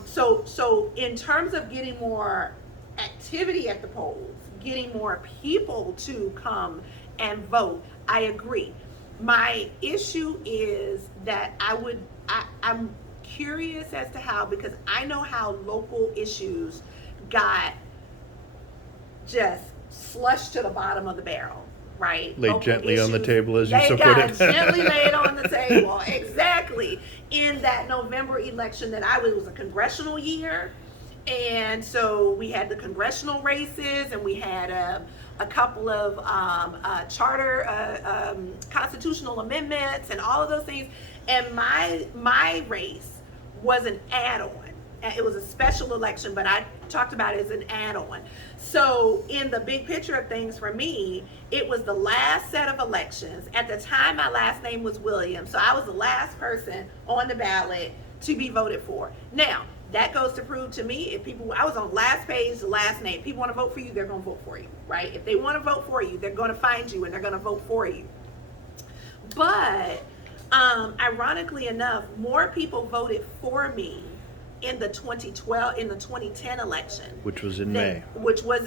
So in terms of getting more activity at the polls, getting more people to come and vote, I agree. My issue is that I'm curious as to how, because I know how local issues got just slushed to the bottom of the barrel. Right. Laid Local gently on the issues, table, as you they so got put it. gently laid on the table. Exactly. In that November election that it was a congressional year. And so we had the congressional races, and we had a couple of charter constitutional amendments and all of those things. And my race was an add-on. It was a special election, but I talked about it as an add-on. So in the big picture of things for me, it was the last set of elections. At the time, my last name was Williams, so I was the last person on the ballot to be voted for. Now, that goes to prove to me, I was on last page, the last name. People want to vote for you, they're going to vote for you, right? If they want to vote for you, they're going to find you and they're going to vote for you. But ironically enough, more people voted for me in the 2012, in the 2010 election. Which was in than- May. Which was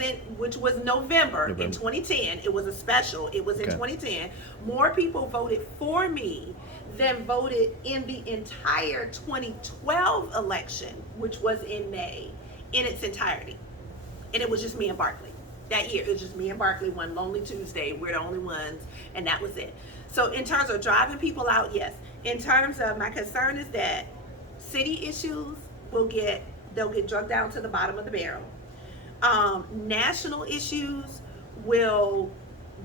November in November. 2010. It was a special. It was in Okay. 2010. More people voted for me than voted in the entire 2012 election, which was in May, in its entirety. And it was just me and Barkley. That year, it was just me and Barkley, one Lonely Tuesday. We're the only ones, and that was it. So in terms of driving people out, yes. In terms of, my concern is that city issues they'll get drugged down to the bottom of the barrel. National issues will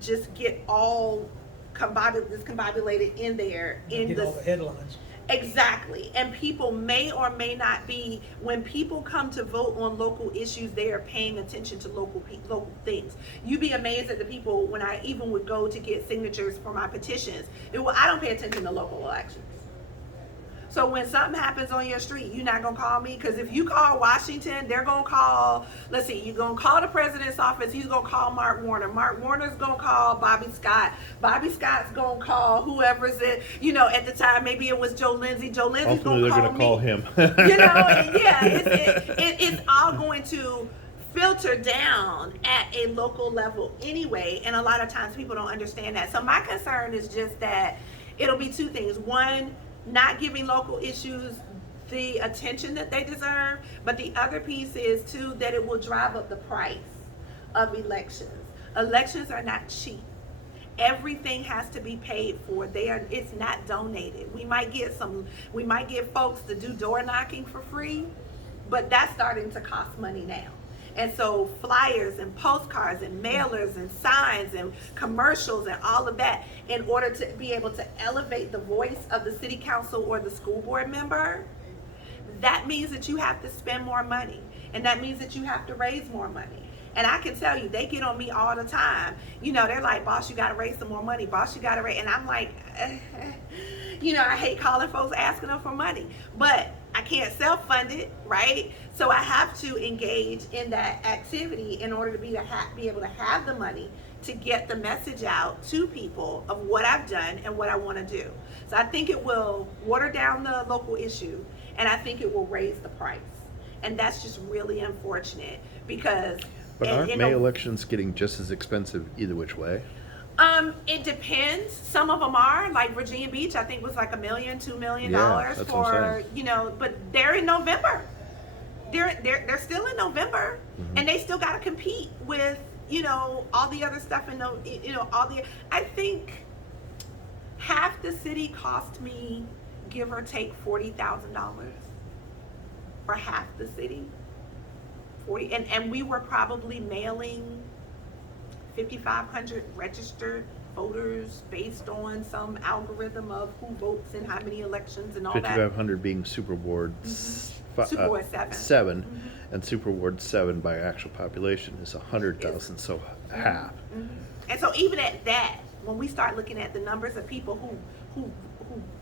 just get all discombobulated in there in Get all the headlines. Exactly. And people may or may not be, when people come to vote on local issues, they are paying attention to local things. You'd be amazed at the people when I even would go to get signatures for my petitions. I don't pay attention to local elections. So when something happens on your street, you're not gonna call me, because if you call Washington, they're gonna call, let's see, you're gonna call the president's office, he's gonna call Mark Warner. Mark Warner's gonna call Bobby Scott. Bobby Scott's gonna call whoever's it, at the time, maybe it was Joe Lindsay. Joe Lindsay's Ultimately, gonna they're call going me. to call him. And yeah, it's all going to filter down at a local level anyway, and a lot of times people don't understand that. So my concern is just that it'll be two things. One, not giving local issues the attention that they deserve, but the other piece is too that it will drive up the price of elections. Elections are not cheap. Everything has to be paid for. It's not donated. We might get folks to do door knocking for free, but that's starting to cost money now. And so flyers and postcards and mailers and signs and commercials and all of that, in order to be able to elevate the voice of the city council or the school board member, that means that you have to spend more money. And that means that you have to raise more money. And I can tell you, they get on me all the time. They're like, boss, you got to raise some more money. Boss, you got to raise. And I'm like, I hate calling folks asking them for money. But I can't self-fund it, right? So I have to engage in that activity in order to be able to have the money to get the message out to people of what I've done and what I want to do. So I think it will water down the local issue, and I think it will raise the price. And that's just really unfortunate because... But aren't May elections getting just as expensive either which way? It depends. Some of them are, like Virginia Beach, I think was like $1 million, $2 million Yeah, that's what I'm for, but they're in November. They're still in November, and they still got to compete with, all the other stuff in I think half the city cost me, give or take, $40,000 for half the city. And we were probably mailing 5,500 registered voters based on some algorithm of who votes in how many elections and all that. 5,500 being Super Ward Super Ward 7. 7, and Super Ward 7 by actual population is 100,000, so half. And so even at that, when we start looking at the numbers of people who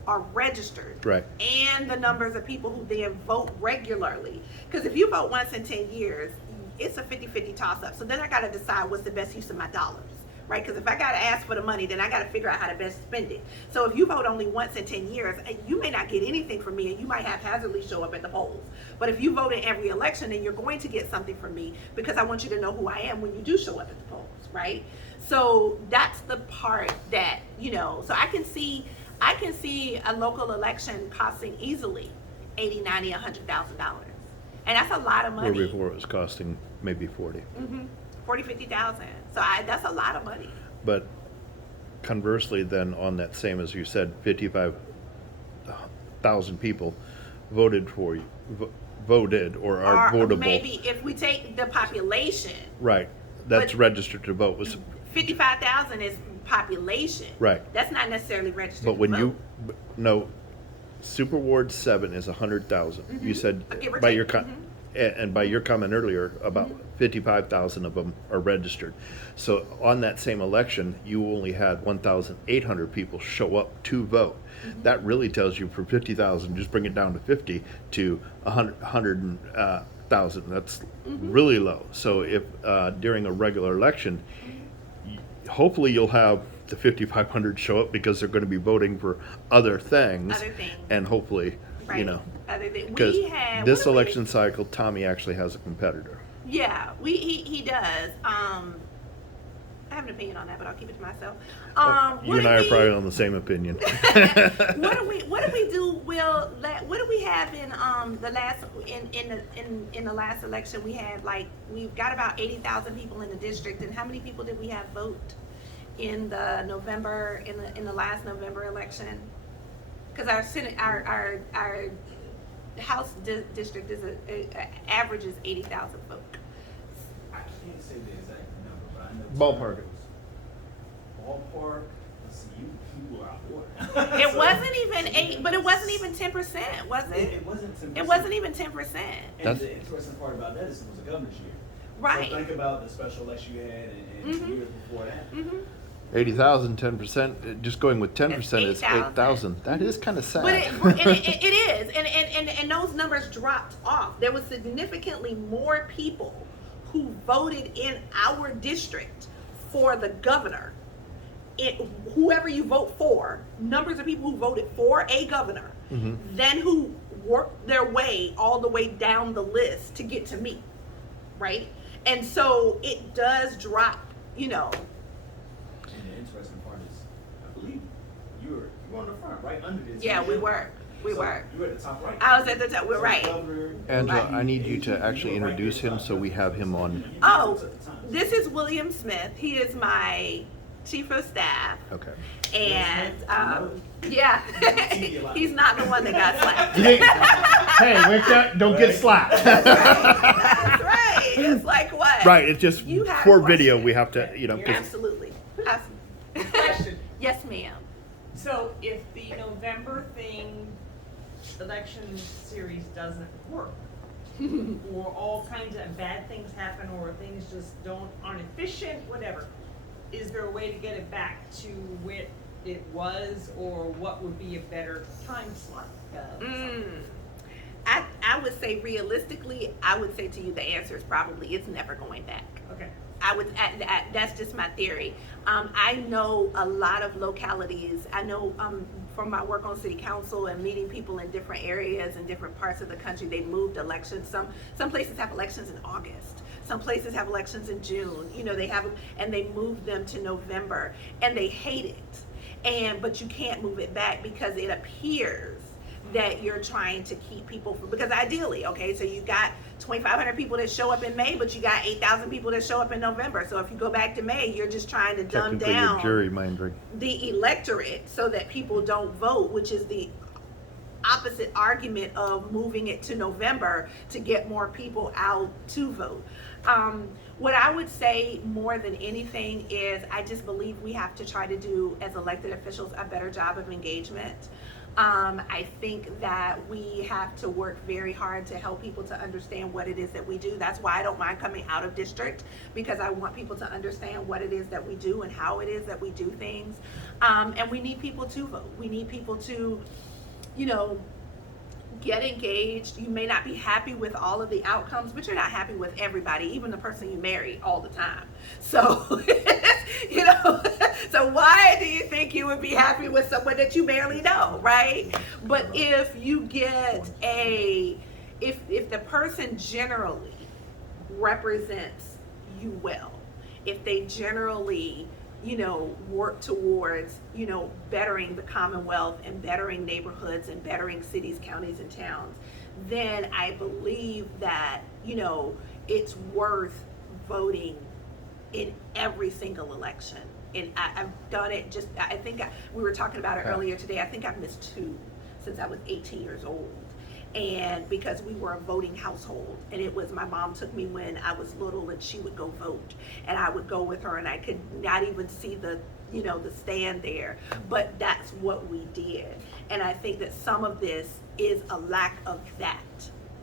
are registered, Right. and the numbers of people who then vote regularly, because if you vote once in 10 years, it's a 50-50 toss-up. So then I got to decide what's the best use of my dollars, right? Because if I got to ask for the money, then I got to figure out how to best spend it. So if you vote only once in 10 years, you may not get anything from me, and you might haphazardly show up at the polls. But if you vote in every election, then you're going to get something from me, because I want you to know who I am when you do show up at the polls, right? So that's the part that, so I can see a local election costing easily $80,000, $90,000, $100,000. And that's a lot of money. Where before it was costing maybe 40. $40,000, $50,000. So that's a lot of money. But conversely then, on that same, as you said, 55,000 people voted for you, voted or are votable. Maybe if we take the population. Right. That's But- registered to vote. Was 55,000 is population. Right. That's not necessarily registered But when to vote. no, Super Ward 7 is 100,000. You said Give or by take. your and by your comment earlier, about 55,000 of them are registered. So on that same election, you only had 1,800 people show up to vote. That really tells you for 50,000, just bring it down to 50 to 100,000. That's really low. So if during a regular election, hopefully you'll have the 5,500 show up because they're going to be voting for other things. Other things. And hopefully Right. know. Other than Because we had this what did we- election cycle, Tommy actually has a competitor. Yeah, he does. I have an opinion on that, but I'll keep it to myself. You and I are probably on the same opinion. What did we do? Will what did we have in the last in the last election? We've got about 80,000 people in the district, and how many people did we have vote in the November in the last November election? Because our Senate our House district is averages 80,000 folk. I can't say the exact number, but I know. Ballpark it. Ballpark, let's see, you were out of order. It So- wasn't even 8, but it wasn't even 10%, was it? It wasn't 10%. It wasn't even 10%. And That's- the interesting part about that is it was a governor's year. Right. So think about the special election you had and Mhm. years before that. 80,000, 10%, just going with 10% is 8,000. 8,000. That is kind of sad. But it is, and those numbers dropped off. There was significantly more people who voted in our district for the governor. Whoever you vote for, numbers of people who voted for a governor, Mhm. then who worked their way all the way down the list to get to me, right? And so it does drop, And the interesting part is, I believe you were on the front, right under this. Yeah, we were. You were at the top right. I was at the top. We're So right. governor- Angela, I need you to actually introduce him so we have him on. Oh, this is William Smith. He is my chief of staff, Okay. and yeah, he's not the one that got slapped. Hey, wake up, don't get slapped. That's right. It's like what? Right, it's just You have for a video, question. we have to, 'cause- Absolutely. Question. Yes, ma'am. So if the November thing, election series doesn't work, or all kinds of bad things happen, or things just aren't efficient, whatever, is there a way to get it back to what it was, or what would be a better time slot? I would say realistically, I would say to you the answer is probably it's never going back. Okay. That's just my theory. I know a lot of localities. I know from my work on city council and meeting people in different areas and different parts of the country, they moved elections. Some places have elections in August. Some places have elections in June. They have them, and they moved them to November, and they hate it. But you can't move it back because it appears that you're trying to keep people from, because ideally, okay, so you got 2,500 people that show up in May, but you got 8,000 people that show up in November. So if you go back to May, you're just trying to dumb Technically, your down gerrymandering. the electorate so that people don't vote, which is the opposite argument of moving it to November to get more people out to vote. What I would say more than anything is I just believe we have to try to do, as elected officials, a better job of engagement. I think that we have to work very hard to help people to understand what it is that we do. That's why I don't mind coming out of district, because I want people to understand what it is that we do and how it is that we do things. And we need people to vote. We need people to, get engaged. You may not be happy with all of the outcomes, but you're not happy with everybody, even the person you marry all the time. So, so why do you think you would be happy with someone that you barely know, right? But if you get if the person generally represents you well, if they generally work towards, bettering the Commonwealth and bettering neighborhoods and bettering cities, counties, and towns, then I believe that, it's worth voting in every single election. And I've done it we were talking about it earlier today. I think I've missed 2 since I was 18 years old. And because we were a voting household, and it was, my mom took me when I was little, and she would go vote, and I would go with her, and I could not even see the stand there, but that's what we did. And I think that some of this is a lack of that,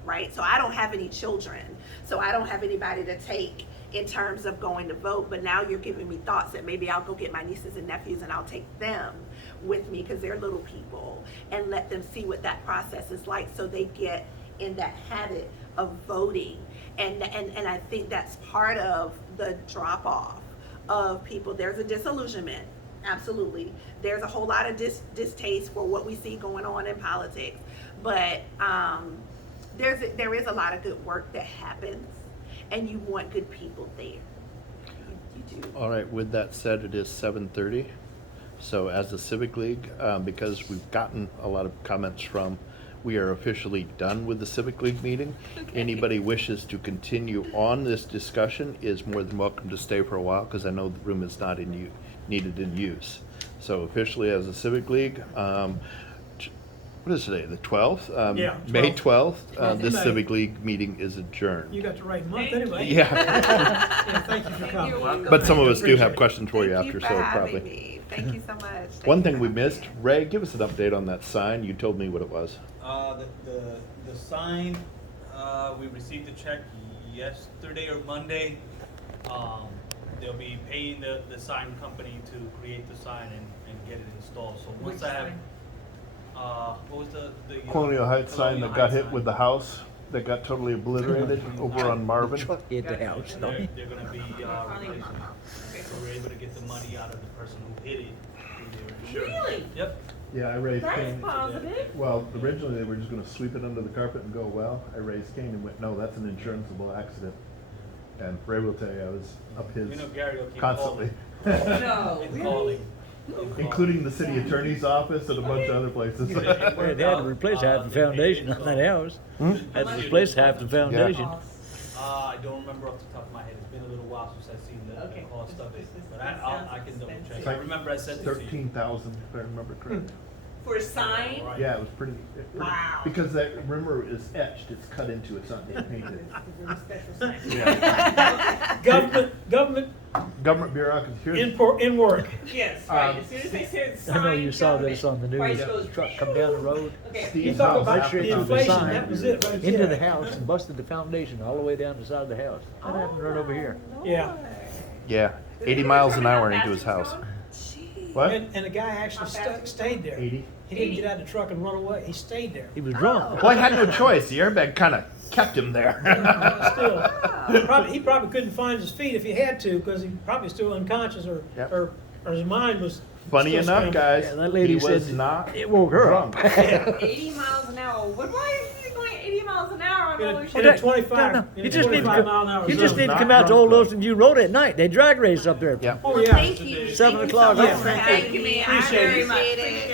right? So I don't have any children, so I don't have anybody to take in terms of going to vote, but now you're giving me thoughts that maybe I'll go get my nieces and nephews and I'll take them with me because they're little people, and let them see what that process is like so they get in that habit of voting. And I think that's part of the drop off of people. There's a disillusionment absolutely. There's a whole lot of distaste for what we see going on in politics, but there is a lot of good work that happens, and you want good people there. You do. All right, with that said, it is 7:30. So as a Civic League, because we've gotten a lot of comments from, we are officially done with the Civic League meeting. Anybody wishes to continue on this discussion is more than welcome to stay for a while, because I know the room is not needed in use. So officially as a Civic League, what is today, the 12th? Yeah, May 12th. 12th, this May. Civic League meeting is adjourned. You got the right month Thank anyway. Yeah. Yeah, thank you for Thank you. coming. But some of us do Appreciate have it. questions for you Thank after, you so for having probably. me. Thank you so much. Thank One you thing for we having missed, me. Ray, give us an update on that sign. You told me what it was. The sign, we received the check yesterday or Monday. They'll be paying the sign company to create the sign and get it installed. So once Which I have, sign? what was the? Colonial Heights sign Colonial that got Heights hit sign. with the house, that got totally obliterated over on Marvin. Truck hit the house. They're gonna be replacing it. So we're able to get the money out of the person who hit it through their insurance. Really? Yep. Yeah, I raised That's Cain. positive. Well, originally they were just gonna sweep it under the carpet and go, well, I raised Cain and went, no, that's an insuranceable accident. And Ray will tell you, I was up his You know Gary will keep constantly. No. And calling. Including the city attorney's office and a bunch of other places. Well, they had to replace half the foundation on that house. Had to replace half the foundation. I don't remember off the top of my head. It's been a little while since I've seen the Okay. cost of it, but This I can double sounds check. expensive. I remember I said this to you. 13,000, if I remember correctly. For a sign? Right. Yeah, it was pretty. Wow. Because that, remember, is etched, it's cut into, it's not painted. Special sign. Yeah. Government bureaucracy, here's, In work. Yes, right, as soon as they said sign. I know you saw this on the price news, goes truck come down the road, Okay. You Steve's talk house about after the the inflation, sign. that was it right into there. the house and busted the foundation all the way down the side of the house. That happened right over here. Yeah. Yeah, 80 miles an hour into his house. What? And the guy actually stayed there. 80? He didn't get out of the truck and run away. He stayed there. He was drunk. Well, I had no choice, the airbag kinda kept him there. Still, he probably couldn't find his feet if he had to, because he probably still unconscious, Yep. or his mind was. Funny still enough, scrambled. guys, Yeah, that lady he was said not it woke her up. drunk. 80 miles an hour. Why is he going 80 miles an hour on In all a- those in shit? a 25 No, in you a just need to 25 mile an hour you zone. just need to Not come out to drunk, Old though. Ocean View Road at night. They drag race up there. Yeah. Oh, yeah. Thank you. 7 Thank you o'clock. so much Yeah. for having me. I Appreciate it. appreciate it.